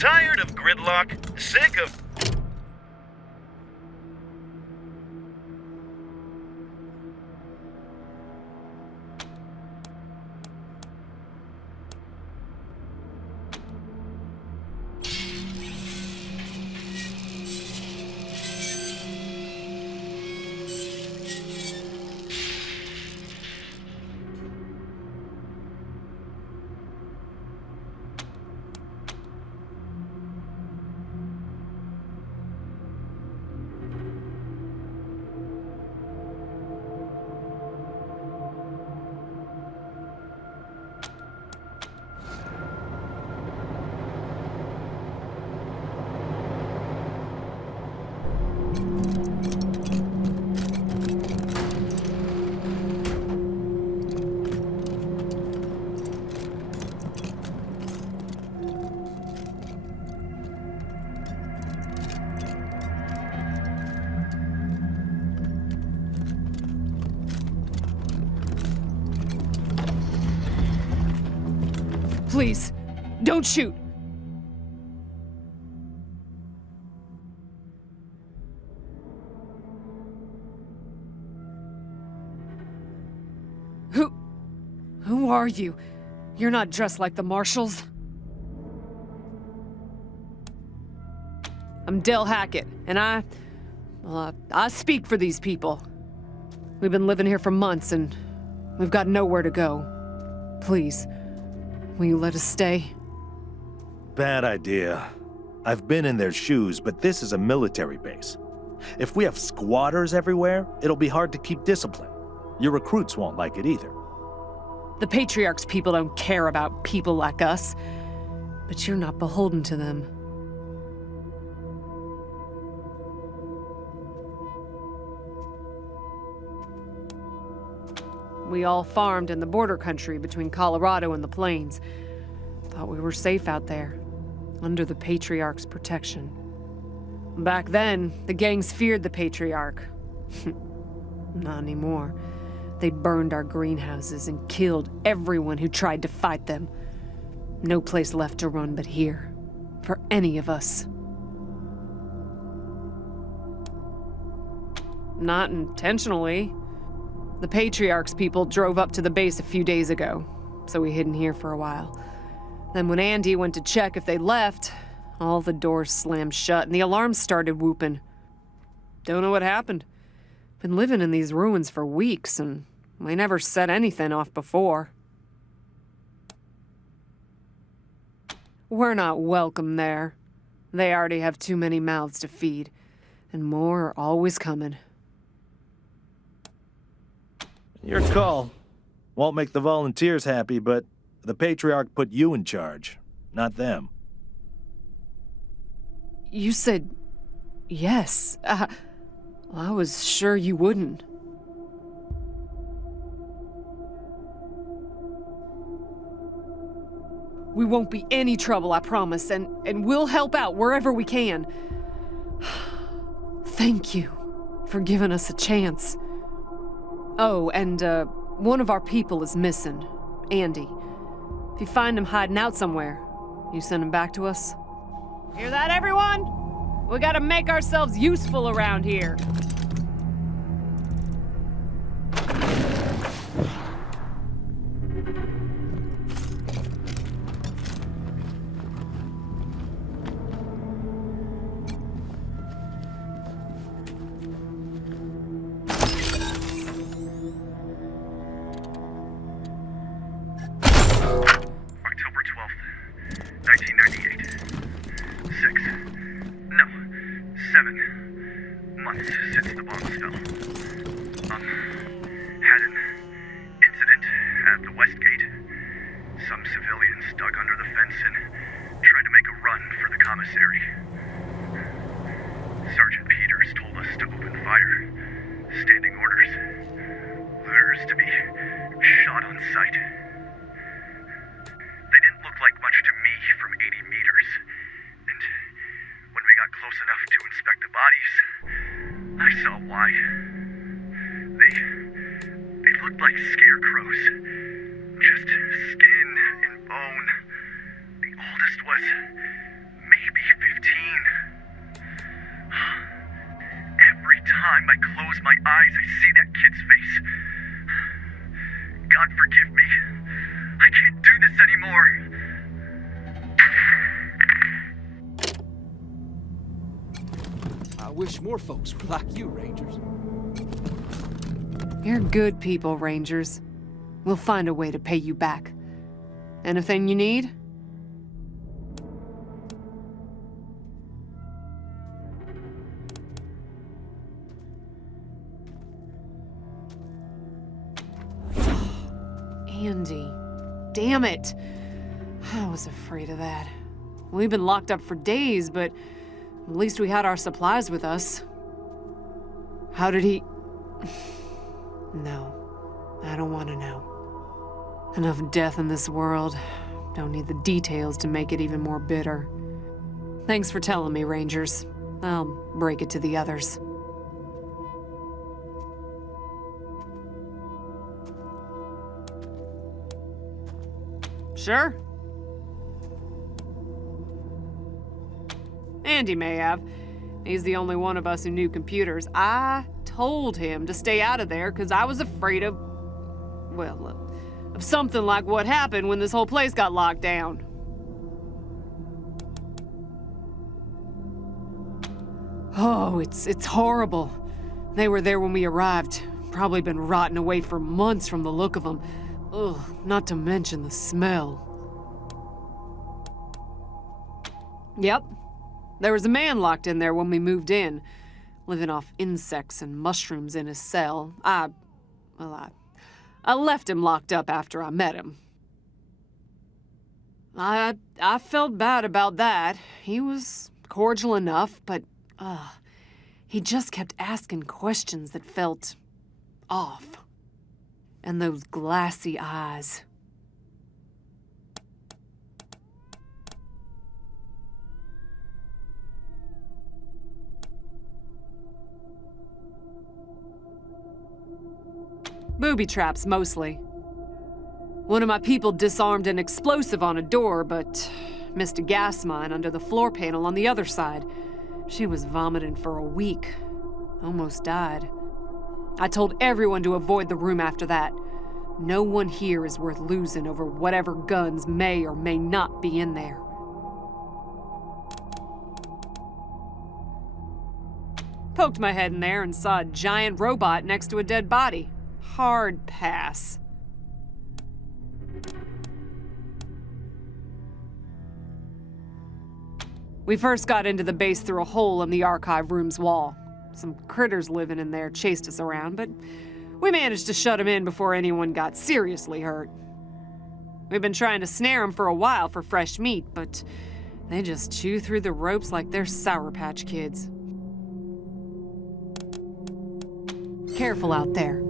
Tired of gridlock? Sick of... Please, don't shoot. Who are you? You're not dressed like the marshals. I'm Del Hackett, and I speak for these people. We've been living here for months, and we've got nowhere to go. Please, will you let us stay? Bad idea. I've been in their shoes, but this is a military base. If we have squatters everywhere, it'll be hard to keep discipline. Your recruits won't like it either. The Patriarch's people don't care about people like us, but you're not beholden to them. We all farmed in the border country between Colorado and the plains. Thought we were safe out there, under the Patriarch's protection. Back then, the gangs feared the Patriarch. Not anymore. They burned our greenhouses and killed everyone who tried to fight them. No place left to run but here, for any of us. Not intentionally. The Patriarch's people drove up to the base a few days ago, so we hid in here for a while. Then when Andy went to check if they left, all the doors slammed shut and the alarms started whooping. Don't know what happened. Been living in these ruins for weeks, and we never set anything off before. We're not welcome there. They already have too many mouths to feed, and more are always coming. Your call. Won't make the volunteers happy, but the Patriarch put you in charge, not them. You said yes. I was sure you wouldn't. We won't be any trouble, I promise, and we'll help out wherever we can. Thank you for giving us a chance. Oh, and one of our people is missing, Andy. If you find him hiding out somewhere, you send him back to us. Hear that, everyone? We gotta make ourselves useful around here. October 12th, 1998. 7 months since the bombs fell. Had an incident at the West Gate. Some civilians dug under the fence and tried to make a run for the commissary. Sergeant Peters told us to open fire. Standing orders. Looters to be shot on sight. They didn't look like much to me from 80 meters. And when we got close enough to inspect the bodies, I saw why. They looked like scarecrows. Just skin and bone. The oldest was eyes, I see that kid's face. God forgive me. I can't do this anymore. I wish more folks were like you, Rangers. You're good people, Rangers. We'll find a way to pay you back. Anything you need? Andy. Damn it. I was afraid of that. We've been locked up for days, but at least we had our supplies with us. How did he... No. I don't want to know. Enough death in this world. Don't need the details to make it even more bitter. Thanks for telling me, Rangers. I'll break it to the others. Sure. Andy may have. He's the only one of us who knew computers. I told him to stay out of there because I was afraid of, well, of something like what happened when this whole place got locked down. Oh, it's horrible. They were there when we arrived. Probably been rotting away for months from the look of them. Ugh, not to mention the smell. Yep. There was a man locked in there when we moved in, living off insects and mushrooms in his cell. I left him locked up after I met him. I felt bad about that. He was cordial enough, but he just kept asking questions that felt off. And those glassy eyes. Booby traps, mostly. One of my people disarmed an explosive on a door, but missed a gas mine under the floor panel on the other side. She was vomiting for a week. Almost died. I told everyone to avoid the room after that. No one here is worth losing over whatever guns may or may not be in there. Poked my head in there and saw a giant robot next to a dead body. Hard pass. We first got into the base through a hole in the archive room's wall. Some critters living in there chased us around, but we managed to shut them in before anyone got seriously hurt. We've been trying to snare them for a while for fresh meat, but they just chew through the ropes like they're Sour Patch Kids. Careful out there.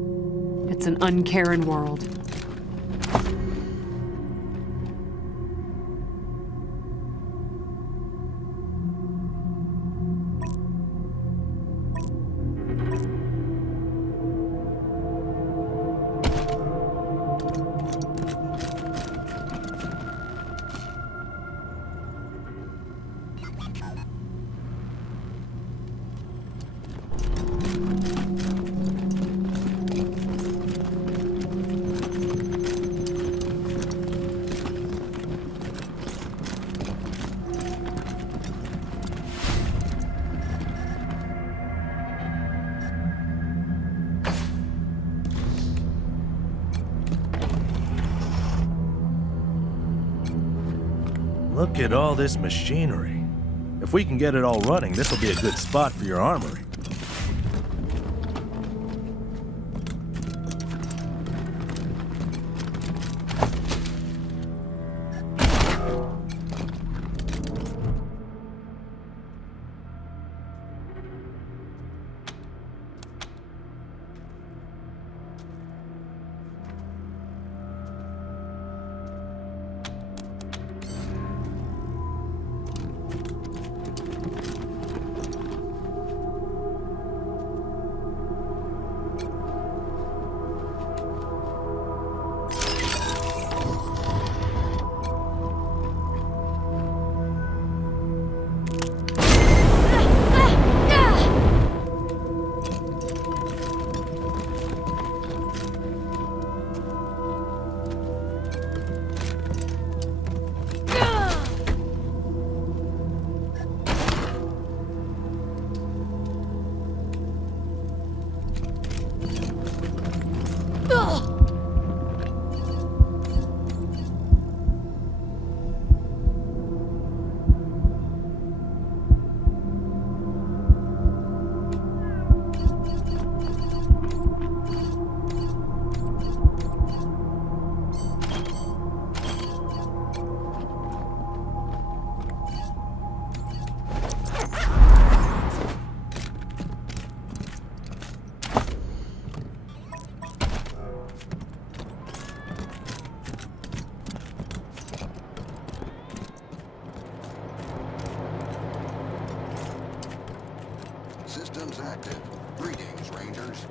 It's an uncaring world. Look at all this machinery. If we can get it all running, this will be a good spot for your armory. active. Greetings, Rangers.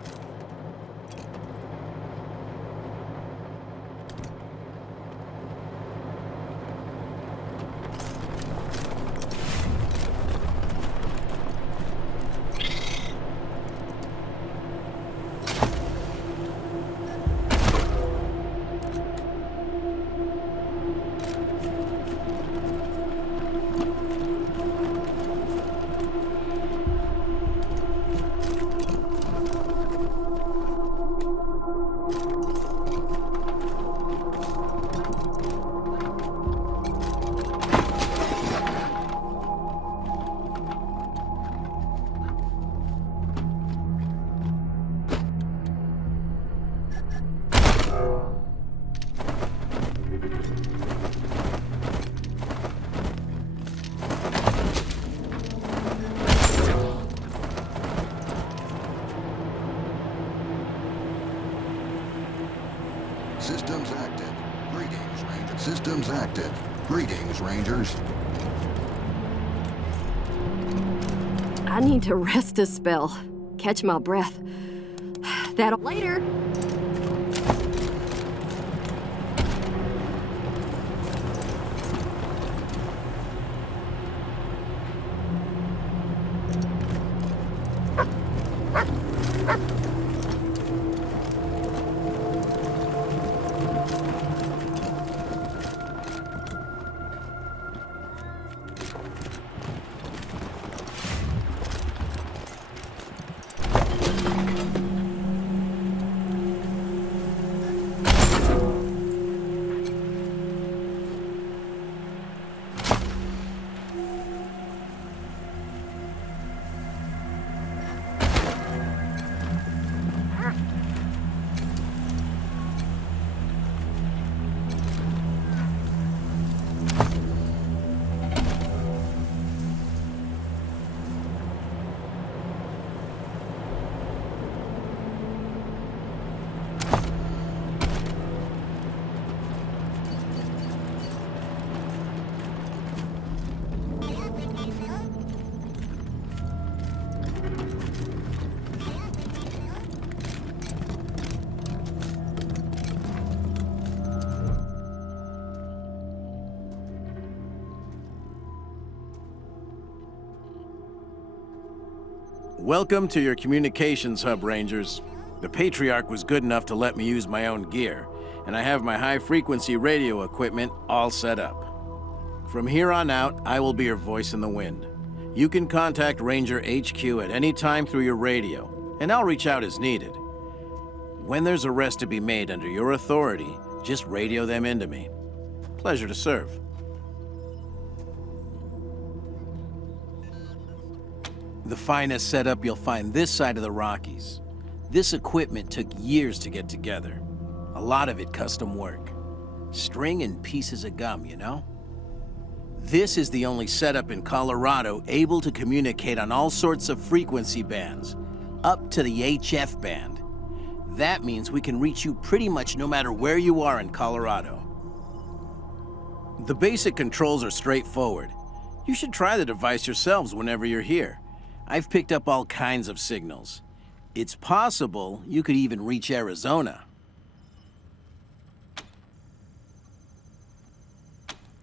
Systems active. Greetings, Rangers. Systems active. Greetings, Rangers. I need to rest a spell. Catch my breath. That'll... Later! Welcome to your communications hub, Rangers. The Patriarch was good enough to let me use my own gear, and I have my high-frequency radio equipment all set up. From here on out, I will be your voice in the wind. You can contact Ranger HQ at any time through your radio, and I'll reach out as needed. When there's a arrest to be made under your authority, just radio them into me. Pleasure to serve. The finest setup you'll find this side of the Rockies. This equipment took years to get together. A lot of it custom work. String and pieces of gum, you know? This is the only setup in Colorado able to communicate on all sorts of frequency bands, up to the HF band. That means we can reach you pretty much no matter where you are in Colorado. The basic controls are straightforward. You should try the device yourselves whenever you're here. I've picked up all kinds of signals. It's possible you could even reach Arizona.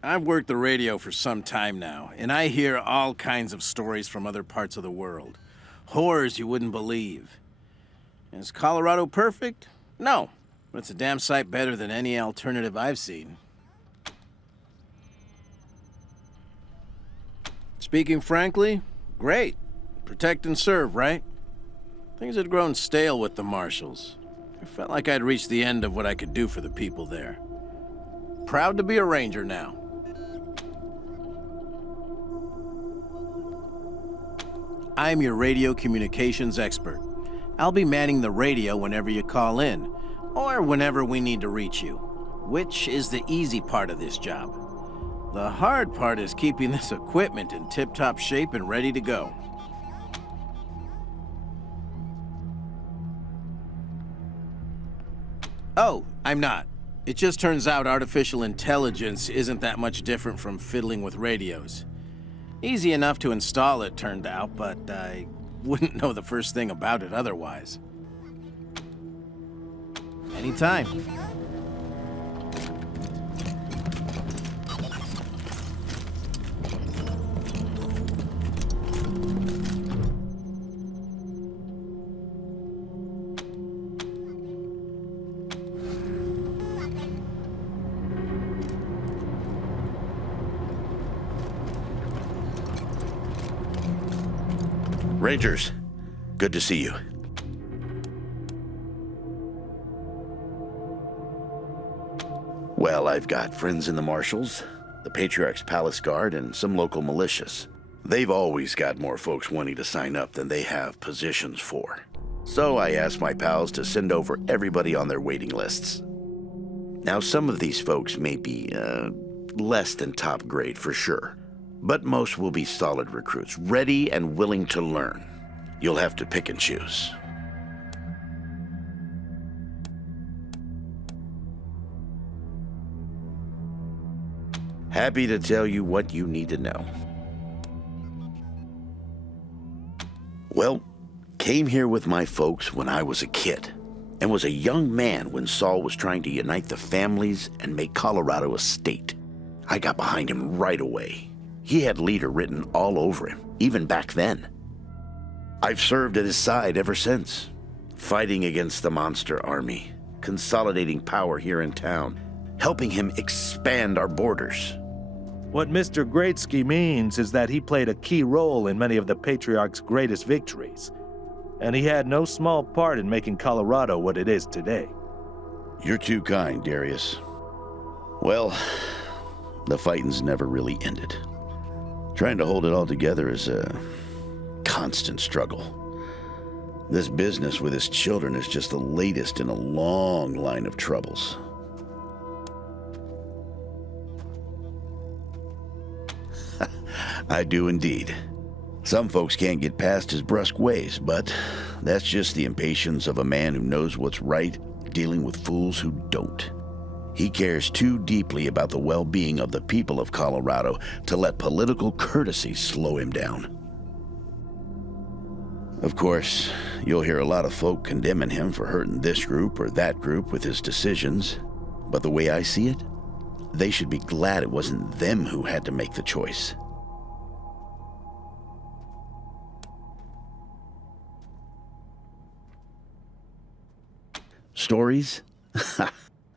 I've worked the radio for some time now, and I hear all kinds of stories from other parts of the world. Horrors you wouldn't believe. Is Colorado perfect? No, but it's a damn sight better than any alternative I've seen. Speaking frankly, great. Protect and serve, right? Things had grown stale with the Marshals. I felt like I'd reached the end of what I could do for the people there. Proud to be a Ranger now. I'm your radio communications expert. I'll be manning the radio whenever you call in, or whenever we need to reach you, which is the easy part of this job. The hard part is keeping this equipment in tip-top shape and ready to go. Oh, I'm not. It just turns out artificial intelligence isn't that much different from fiddling with radios. Easy enough to install, it turned out, but I wouldn't know the first thing about it otherwise. Anytime. Rangers, good to see you. Well, I've got friends in the Marshals, the Patriarch's Palace Guard, and some local militias. They've always got more folks wanting to sign up than they have positions for. So I asked my pals to send over everybody on their waiting lists. Now, some of these folks may be, less than top grade for sure. But most will be solid recruits, ready and willing to learn. You'll have to pick and choose. Happy to tell you what you need to know. Well, came here with my folks when I was a kid, and was a young man when Saul was trying to unite the families and make Colorado a state. I got behind him right away. He had leader written all over him, even back then. I've served at his side ever since, fighting against the monster army, consolidating power here in town, helping him expand our borders. What Mr. Greatsky means is that he played a key role in many of the Patriarch's greatest victories, and he had no small part in making Colorado what it is today. You're too kind, Darius. Well, the fighting's never really ended. Trying to hold it all together is a constant struggle. This business with his children is just the latest in a long line of troubles. I do indeed. Some folks can't get past his brusque ways, but that's just the impatience of a man who knows what's right, dealing with fools who don't. He cares too deeply about the well-being of the people of Colorado to let political courtesy slow him down. Of course, you'll hear a lot of folk condemning him for hurting this group or that group with his decisions, but the way I see it, they should be glad it wasn't them who had to make the choice. Stories?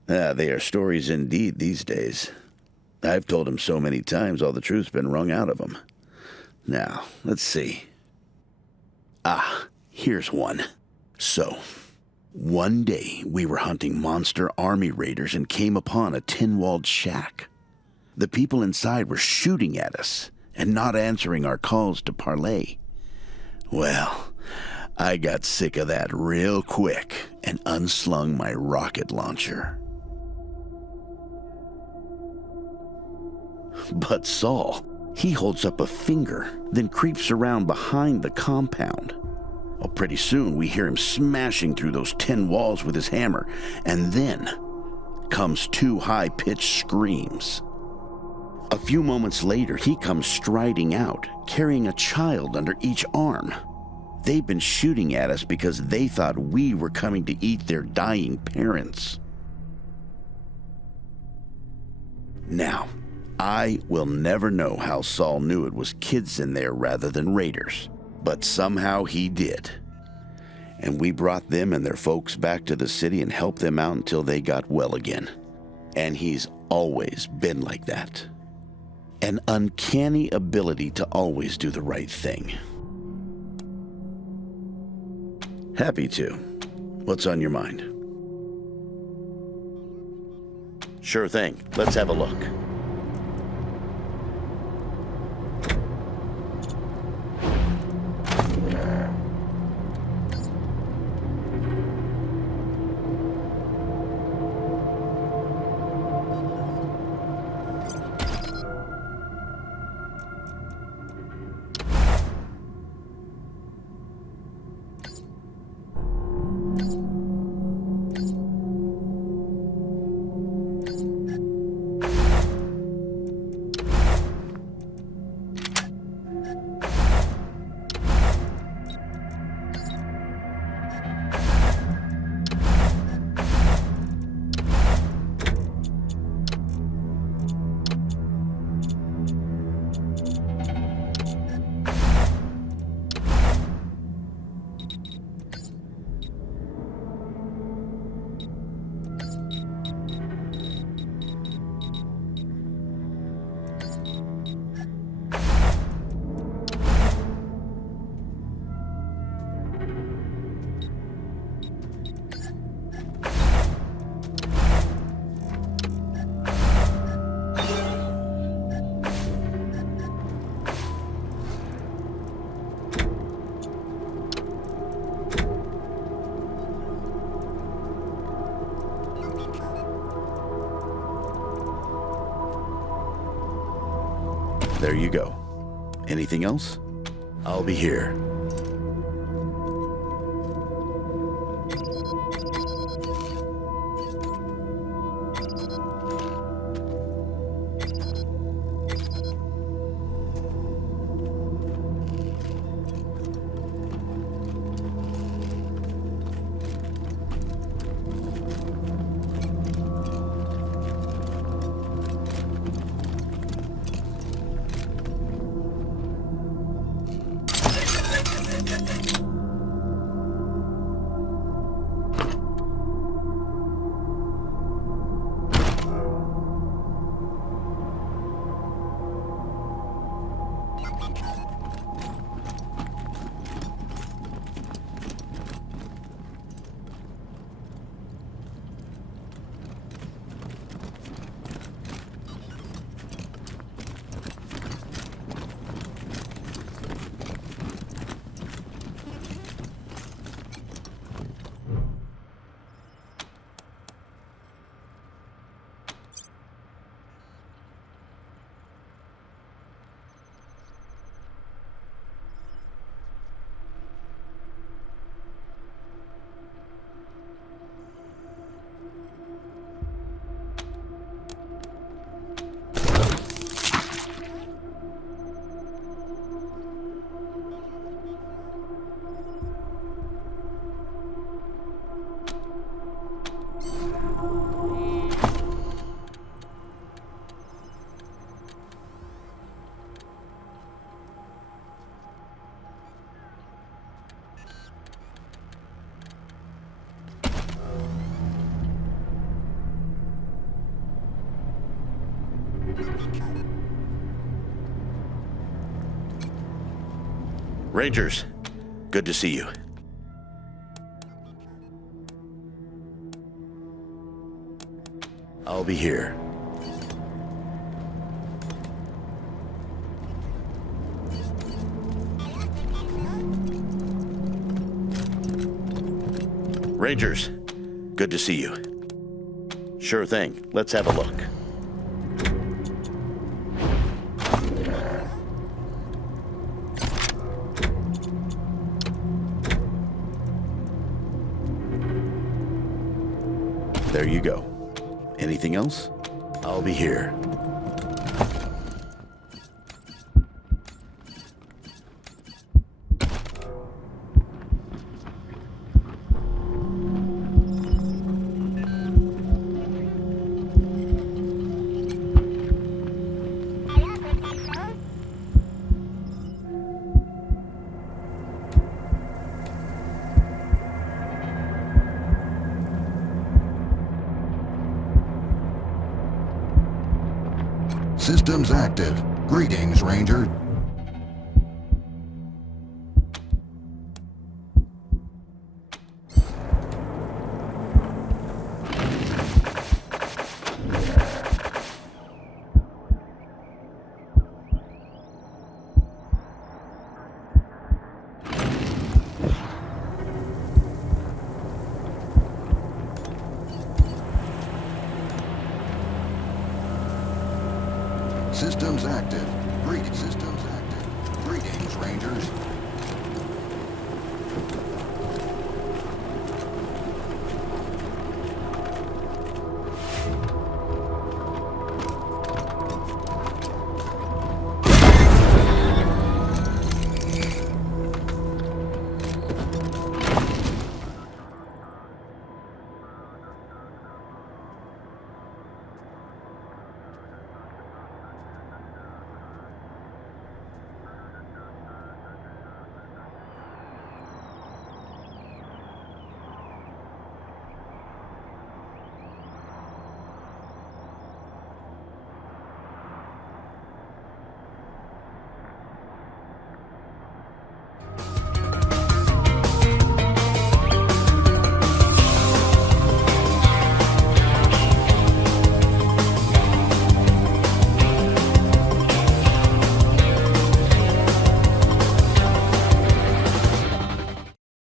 They are stories indeed these days. I've told him so many times all the truth's been wrung out of him. Now, let's see. Here's one. So, one day we were hunting monster army raiders and came upon a tin-walled shack. The people inside were shooting at us and not answering our calls to parley. Well, I got sick of that real quick and unslung my rocket launcher. But Saul, he holds up a finger, then creeps around behind the compound. Well, pretty soon we hear him smashing through those tin walls with his hammer, and then comes two high-pitched screams. A few moments later, he comes striding out, carrying a child under each arm. They've been shooting at us because they thought we were coming to eat their dying parents. Now, I will never know how Saul knew it was kids in there rather than raiders, but somehow he did. And we brought them and their folks back to the city and helped them out until they got well again. And he's always been like that. An uncanny ability to always do the right thing. Happy to. What's on your mind? Sure thing. Let's have a look. There you go. Anything else? I'll be here. Rangers, good to see you. I'll be here. Rangers, good to see you. Sure thing. Let's have a look. There you go. Anything else? I'll be here. Systems active. Greetings, Ranger. Systems active. Greetings, systems active. Greetings, Rangers.